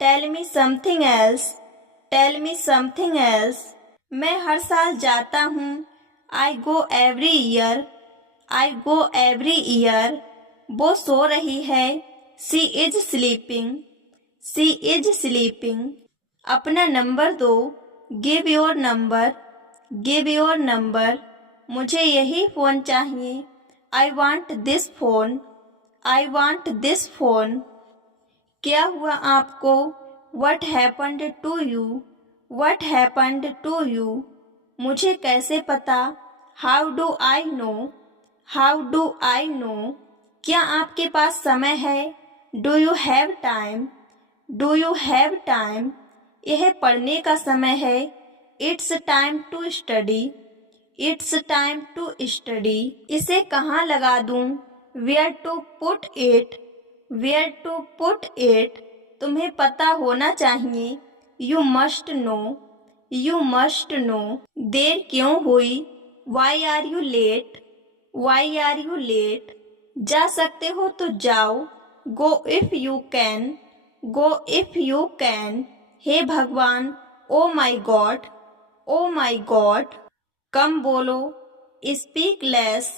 tell me something else, tell me something else, मैं हर साल जाता हूँ, I go every year, I go every year, वो सो रही है, she is sleeping, C is sleeping, अपना नंबर दो, give your number, give your number, मुझे यही फ़ोन चाहिए, I want this phone, I want this phone, क्या हुआ आपको, what happened to you, what happened to you, मुझे कैसे पता, how do I know, how do I know, क्या आपके पास समय है, do you have time, do you have time, यह पढ़ने का समय है, it's time to study, it's time to study, इसे कहाँ लगा दूँ, where to put it, where to put it, तुम्हें पता होना चाहिए, you must know, you must know, देर क्यों हुई, why are you late, why are you late, जा सकते हो तो जाओ, go if you can, go if you can, हे भगवान, ओ माई गॉड, ओ माई गॉड, कम बोलो, स्पीक लेस,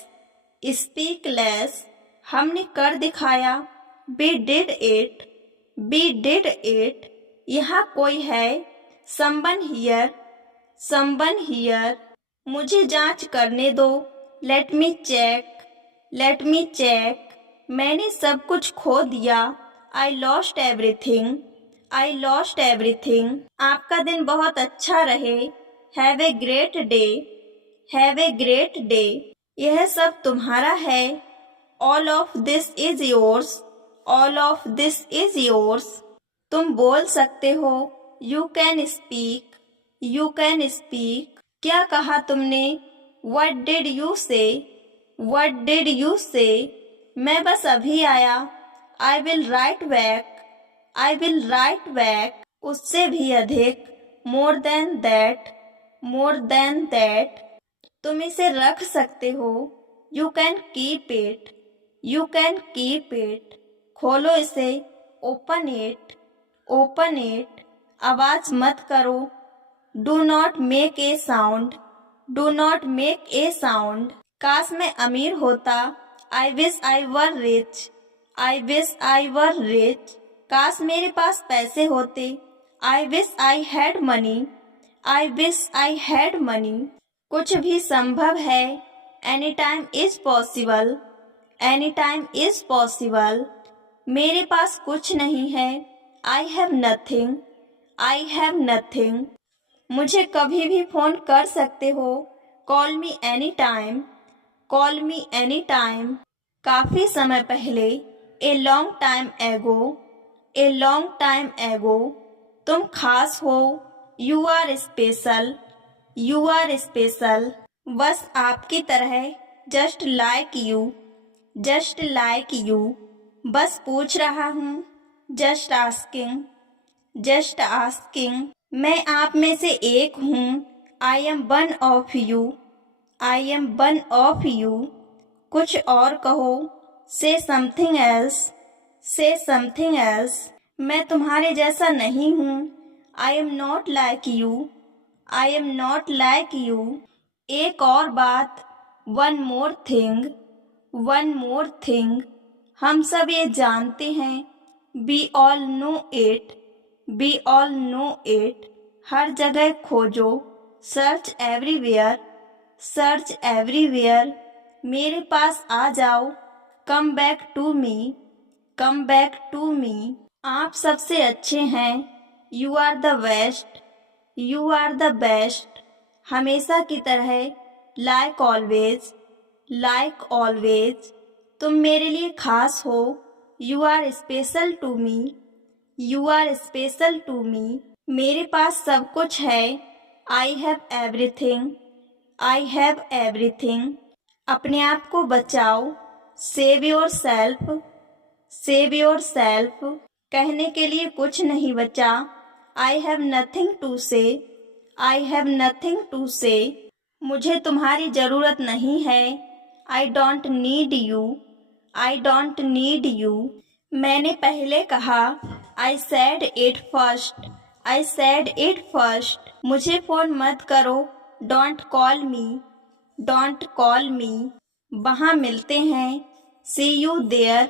स्पीक लेस, हमने कर दिखाया, we did it, we did it, यहाँ कोई है, समवन हियर, समवन हियर, मुझे जांच करने दो, let me check, let me check, मैंने सब कुछ खो दिया, I lost everything, I lost everything, आपका दिन बहुत अच्छा रहे, have a great day, have a great day. यह सब तुम्हारा है। All of this is yours, all of this is yours. तुम बोल सकते हो। You can speak, you can speak. क्या कहा तुमने? What did you say, what did you say. मैं बस अभी आया। I will write back, I will write back. उससे भी अधिक, more than that, more than that. तुम इसे रख सकते हो। You can keep it, you can keep it. खोलो इसे, ओपन इट, ओपन इट। आवाज मत करो। Do not make a sound, do not make a sound. काश मैं अमीर होता। I wish I were rich, I wish I were rich. काश मेरे पास पैसे होते। I wish I had money, I wish I had money. कुछ भी संभव है। Any time is possible, any time is possible. मेरे पास कुछ नहीं है। I have nothing, I have nothing. मुझे कभी भी फोन कर सकते हो। Call me any time, call me any time. काफी समय पहले, ए लॉन्ग टाइम एगो, ए लॉन्ग टाइम एगो। तुम खास हो। You are special, you are special. बस आपकी तरह, just like you, just like you. बस पूछ रहा हूँ। Just asking, just asking. मैं आप में से एक हूँ। I am one of you, I am one of you. कुछ और कहो। Say something else, say something else. मैं तुम्हारे जैसा नहीं हूँ। I am not like you, I am not like you. एक और बात, one more thing, one more thing. हम सब ये जानते हैं। We all know it, we all know it. हर जगह खोजो। Search everywhere, search everywhere. मेरे पास आ जाओ। Come back to me, come back to me. आप सबसे अच्छे हैं। You are the best, you are the best. हमेशा की तरह, लाइक ऑलवेज, लाइक ऑलवेज। तुम मेरे लिए खास हो। You are special to me, you are special to me. मेरे पास सब कुछ है। I have everything, I have everything. अपने आप को बचाओ। Save yourself, save yourself. कहने के लिए कुछ नहीं बचा। आई हैव नथिंग टू से, आई हैव नथिंग टू से। मुझे तुम्हारी जरूरत नहीं है। I don't need you, I don't need you. मैंने पहले कहा। I said it first, I said it first. मुझे फोन मत करो। Don't call me, don't call me. वहाँ मिलते हैं। See you there,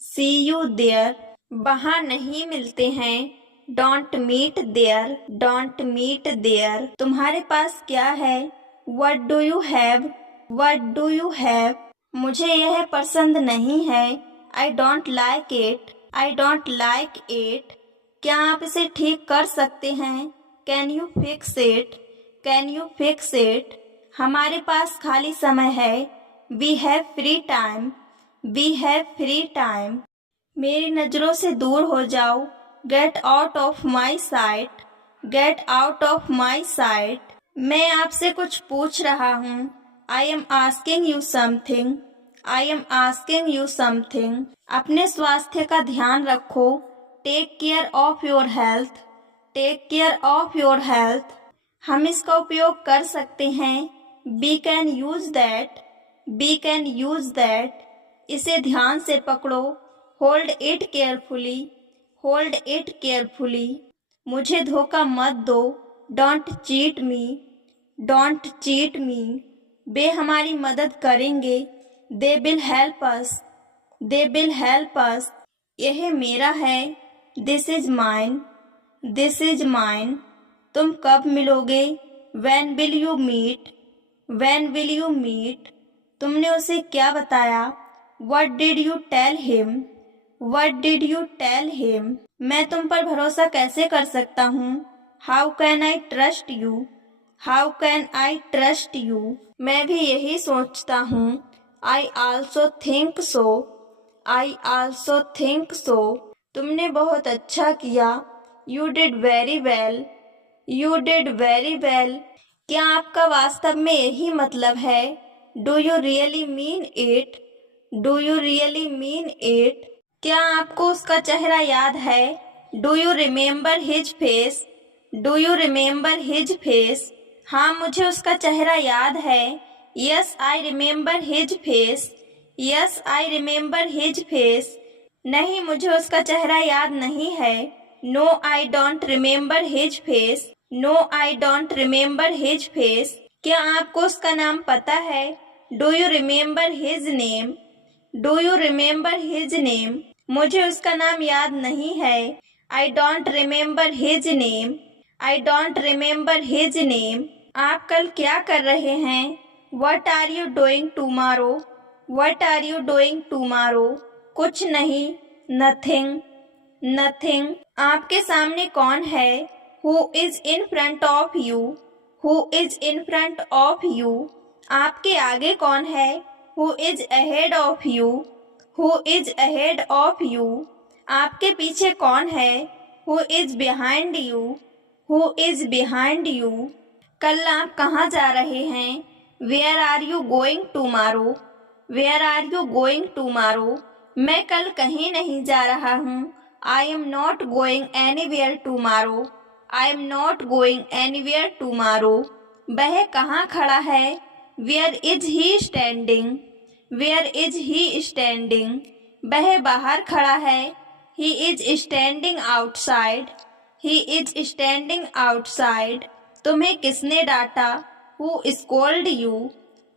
see you there. वहाँ नहीं मिलते हैं। Don't meet there, don't meet there. तुम्हारे पास क्या है? What do you have, what do you have. मुझे यह पसंद नहीं है। I don't like it, I don't like it. क्या आप इसे ठीक कर सकते हैं? Can you fix it, can you fix it. हमारे पास खाली समय है। We have free time, we have free time. मेरी नज़रों से दूर हो जाओ। Get out of my sight, get out of my sight. मैं आपसे कुछ पूछ रहा हूँ। I am asking you something, I am asking you something. अपने स्वास्थ्य का ध्यान रखो। Take care of your health, take care of your health. हम इसका उपयोग कर सकते हैं। We can use that, we can use that. इसे ध्यान से पकड़ो। Hold it carefully, hold it carefully. मुझे धोखा मत दो। Don't cheat me, don't cheat me. वे हमारी मदद करेंगे। They will help us, they will help us. यह मेरा है। This is mine, this is mine. तुम कब मिलोगे? When will you meet, when will you meet. तुमने उसे क्या बताया? What did you tell him, what did you tell him. मैं तुम पर भरोसा कैसे कर सकता हूँ? How can I trust you, how can I trust you? मैं भी यही सोचता हूँ। I also think so. I also think so. तुमने बहुत अच्छा किया। You did very well. You did very well. क्या आपका वास्तव में यही मतलब है? Do you really mean it? Do you really mean it? क्या आपको उसका चेहरा याद है? Do you remember his face? Do you remember his face? हाँ, मुझे उसका चेहरा याद है। Yes I remember his face. Yes I remember his face. नहीं, मुझे उसका चेहरा याद नहीं है। No I don't remember his face. No I don't remember his face. क्या आपको उसका नाम पता है? Do you remember his name? Do you remember his name? मुझे उसका नाम याद नहीं है। I don't remember his name. I don't remember his name. आप कल क्या कर रहे हैं? What are you doing tomorrow? What are you doing tomorrow? कुछ नहीं। नथिंग। नथिंग। आपके सामने कौन है? Who is in front of you? Who is in front of you? आपके आगे कौन है? Who is ahead of you? Who is ahead of you? आपके पीछे कौन है? Who is behind you? Who is behind you? कल आप कहाँ जा रहे हैं? Where are you going tomorrow? Where are you going tomorrow? मैं कल कहीं नहीं जा रहा हूँ। I am not going anywhere tomorrow. I am not going anywhere tomorrow. वह कहाँ खड़ा है? Where is he standing? Where is he standing? वह बाहर खड़ा है। He is standing outside. He is standing outside. तुम्हें किसने डांटा? Who scold you?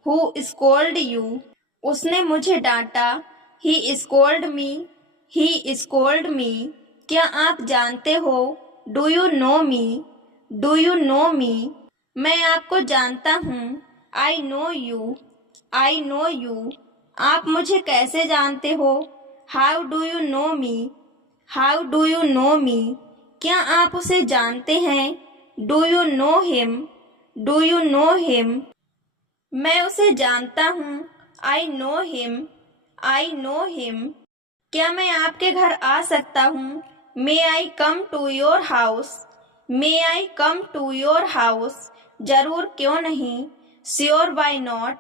Who scold you? उसने मुझे डांटा। He scold me. He scold me. क्या आप जानते हो? Do you know me? Do you know me? मैं आपको जानता हूँ। I know you. I know you. आप मुझे कैसे जानते हो? How do you know me? How do you know me? क्या आप उसे जानते हैं? Do you know him? Do you know him? मैं उसे जानता हूँ। I know him. I know him. क्या मैं आपके घर आ सकता हूँ? May I come to your house? May I come to your house? जरूर, क्यों नहीं। Sure why not?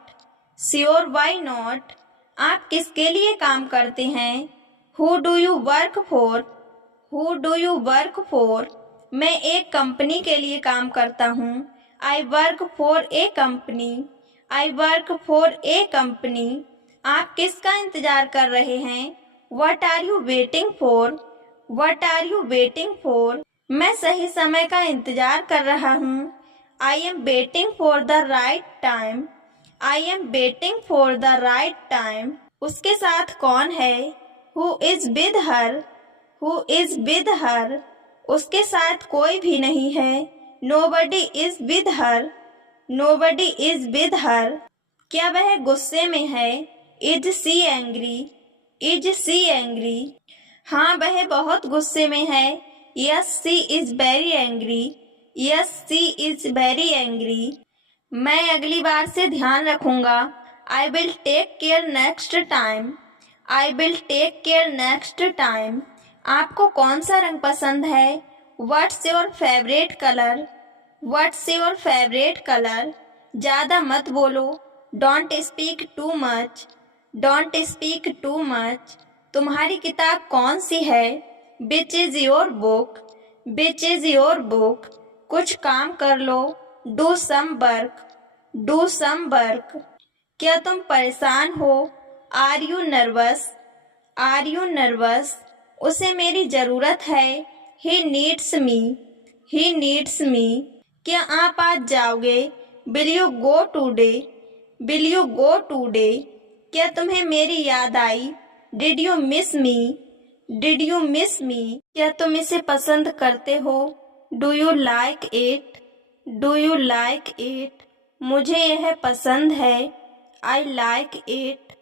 Sure why not? आप किसके लिए काम करते हैं? Who do you work for? Who do you work for? मैं एक कंपनी के लिए काम करता हूँ। I work for a company. I work for a company. आप किसका इंतजार कर रहे हैं? What are you waiting for? What are you waiting for? मैं सही समय का इंतजार कर रहा हूँ। I am waiting for the right time. I am waiting for the right time. उसके साथ कौन है? Who is with her? Who is with her? उसके साथ कोई भी नहीं है। Nobody is with her. Nobody is with हर। क्या वह गुस्से में है? Is she angry? Is she angry? हाँ, वह बहुत गुस्से में है। Yes she is very angry. Yes she is very angry. मैं अगली बार से ध्यान रखूंगा। I will take care next time. I will take care next time. आपको कौन सा रंग पसंद है? What's your favourite colour? What's your favourite colour? ज़्यादा मत बोलो। Don't speak too much. Don't speak too much. तुम्हारी किताब कौन सी है? Which is your book? Which is your book? कुछ काम कर लो। Do some work. Do some work. क्या तुम परेशान हो? Are you nervous? Are you nervous? उसे मेरी ज़रूरत है। He needs me. He needs me. क्या आप आज जाओगे? Will you go today? Will you go today? क्या तुम्हें मेरी याद आई? Did you miss me? Did you miss me? क्या तुम इसे पसंद करते हो? Do you like it? Do you like it? मुझे यह पसंद है। I like it.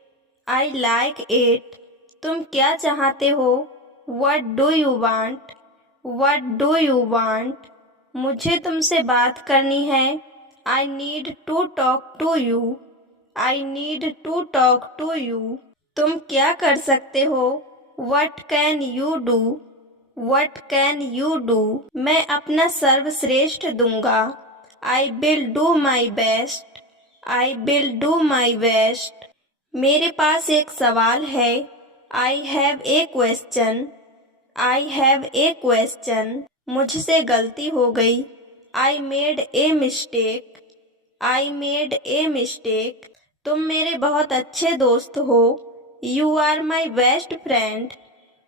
I like it. तुम क्या चाहते हो? What do you want? What do you want? मुझे तुमसे बात करनी है। I need to talk to you. I need to talk to you. तुम क्या कर सकते हो? What can you do? What can you do? मैं अपना सर्वश्रेष्ठ दूंगा. I will do my best. I will do my best. मेरे पास एक सवाल है. I have a question. I have a question. मुझसे गलती हो गई. I made a mistake. I made a mistake. तुम मेरे बहुत अच्छे दोस्त हो. You are my best friend.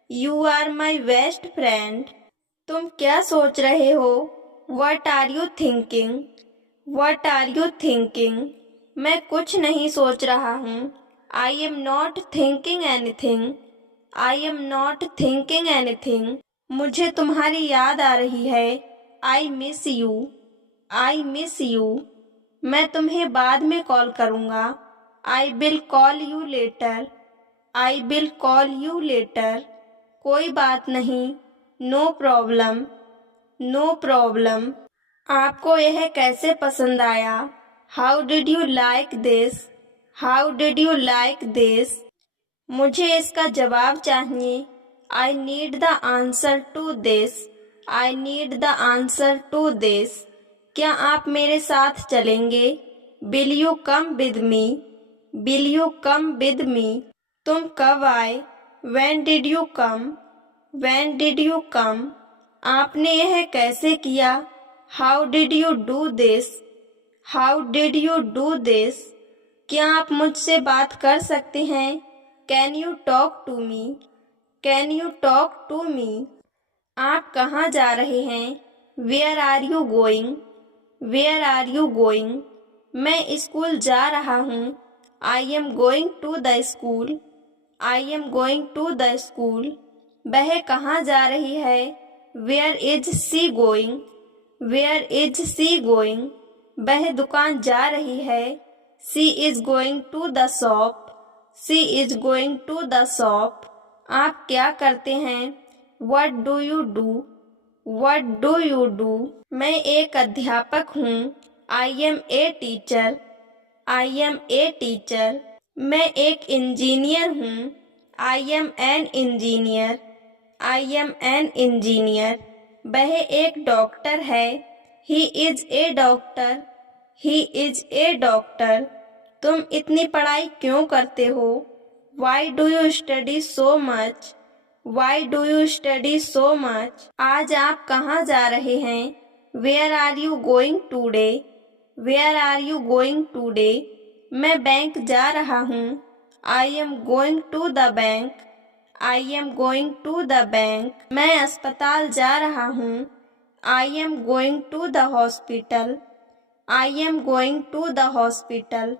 You are my best friend. तुम क्या सोच रहे हो? What are you thinking? What are you thinking? मैं कुछ नहीं सोच रहा हूँ. I am not thinking anything. I am not thinking anything. मुझे तुम्हारी याद आ रही है. I miss you. I miss you. मैं तुम्हें बाद में कॉल करूँगा. I will call you later. I will call you later. कोई बात नहीं. No problem. No problem. आपको यह कैसे पसंद आया? How did you like this? How did you like this? मुझे इसका जवाब चाहिए. I need the answer to this. I need the answer to this. क्या आप मेरे साथ चलेंगे? Will you come with me? Will you come with me? तुम कब आए? When did you come? When did you come? आपने यह कैसे किया? How did you do this? How did you do this? क्या आप मुझसे बात कर सकते हैं? Can you talk to me? Can you talk to me? आप कहाँ जा रहे हैं? Where are you going? Where are you going? मैं स्कूल जा रहा हूँ. I am going to the school. I am going to the school. वह कहाँ जा रही है? Where is she going? Where is she going? वह दुकान जा रही है. She is going to the shop. She is going to the shop. आप क्या करते हैं? What do you do? What do you do? मैं एक अध्यापक हूँ. I am a teacher. I am a teacher. मैं एक इंजीनियर हूँ. I am an engineer. I am an engineer. वह एक डॉक्टर है. He is a doctor. He is a doctor. तुम इतनी पढ़ाई क्यों करते हो? Why do you study so much? Why do you study so much? आज आप कहाँ जा रहे हैं? Where are you going today? Where are you going today? मैं बैंक जा रहा हूँ. I am going to the bank. I am going to the bank. मैं अस्पताल जा रहा हूँ. I am going to the hospital. I am going to the hospital.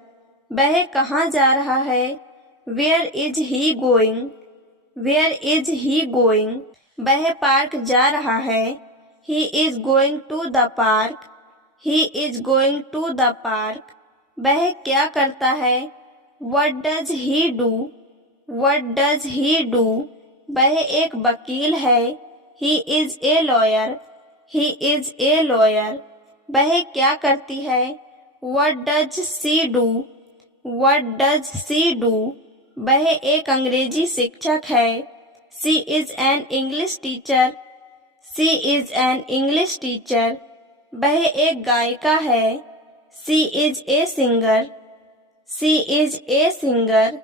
वह कहाँ जा रहा है? Where is he going? Where is he going? वह पार्क जा रहा है. He is going to the park. He is going to the park. वह क्या करता है? What does he do? What does he do? वह एक वकील है. He is a lawyer. He is a lawyer. वह क्या करती है? What does she do? What does she do? वह एक अंग्रेजी शिक्षक है. She is an English teacher. She is an English teacher. वह एक गायिका है. She is a singer. She is a singer.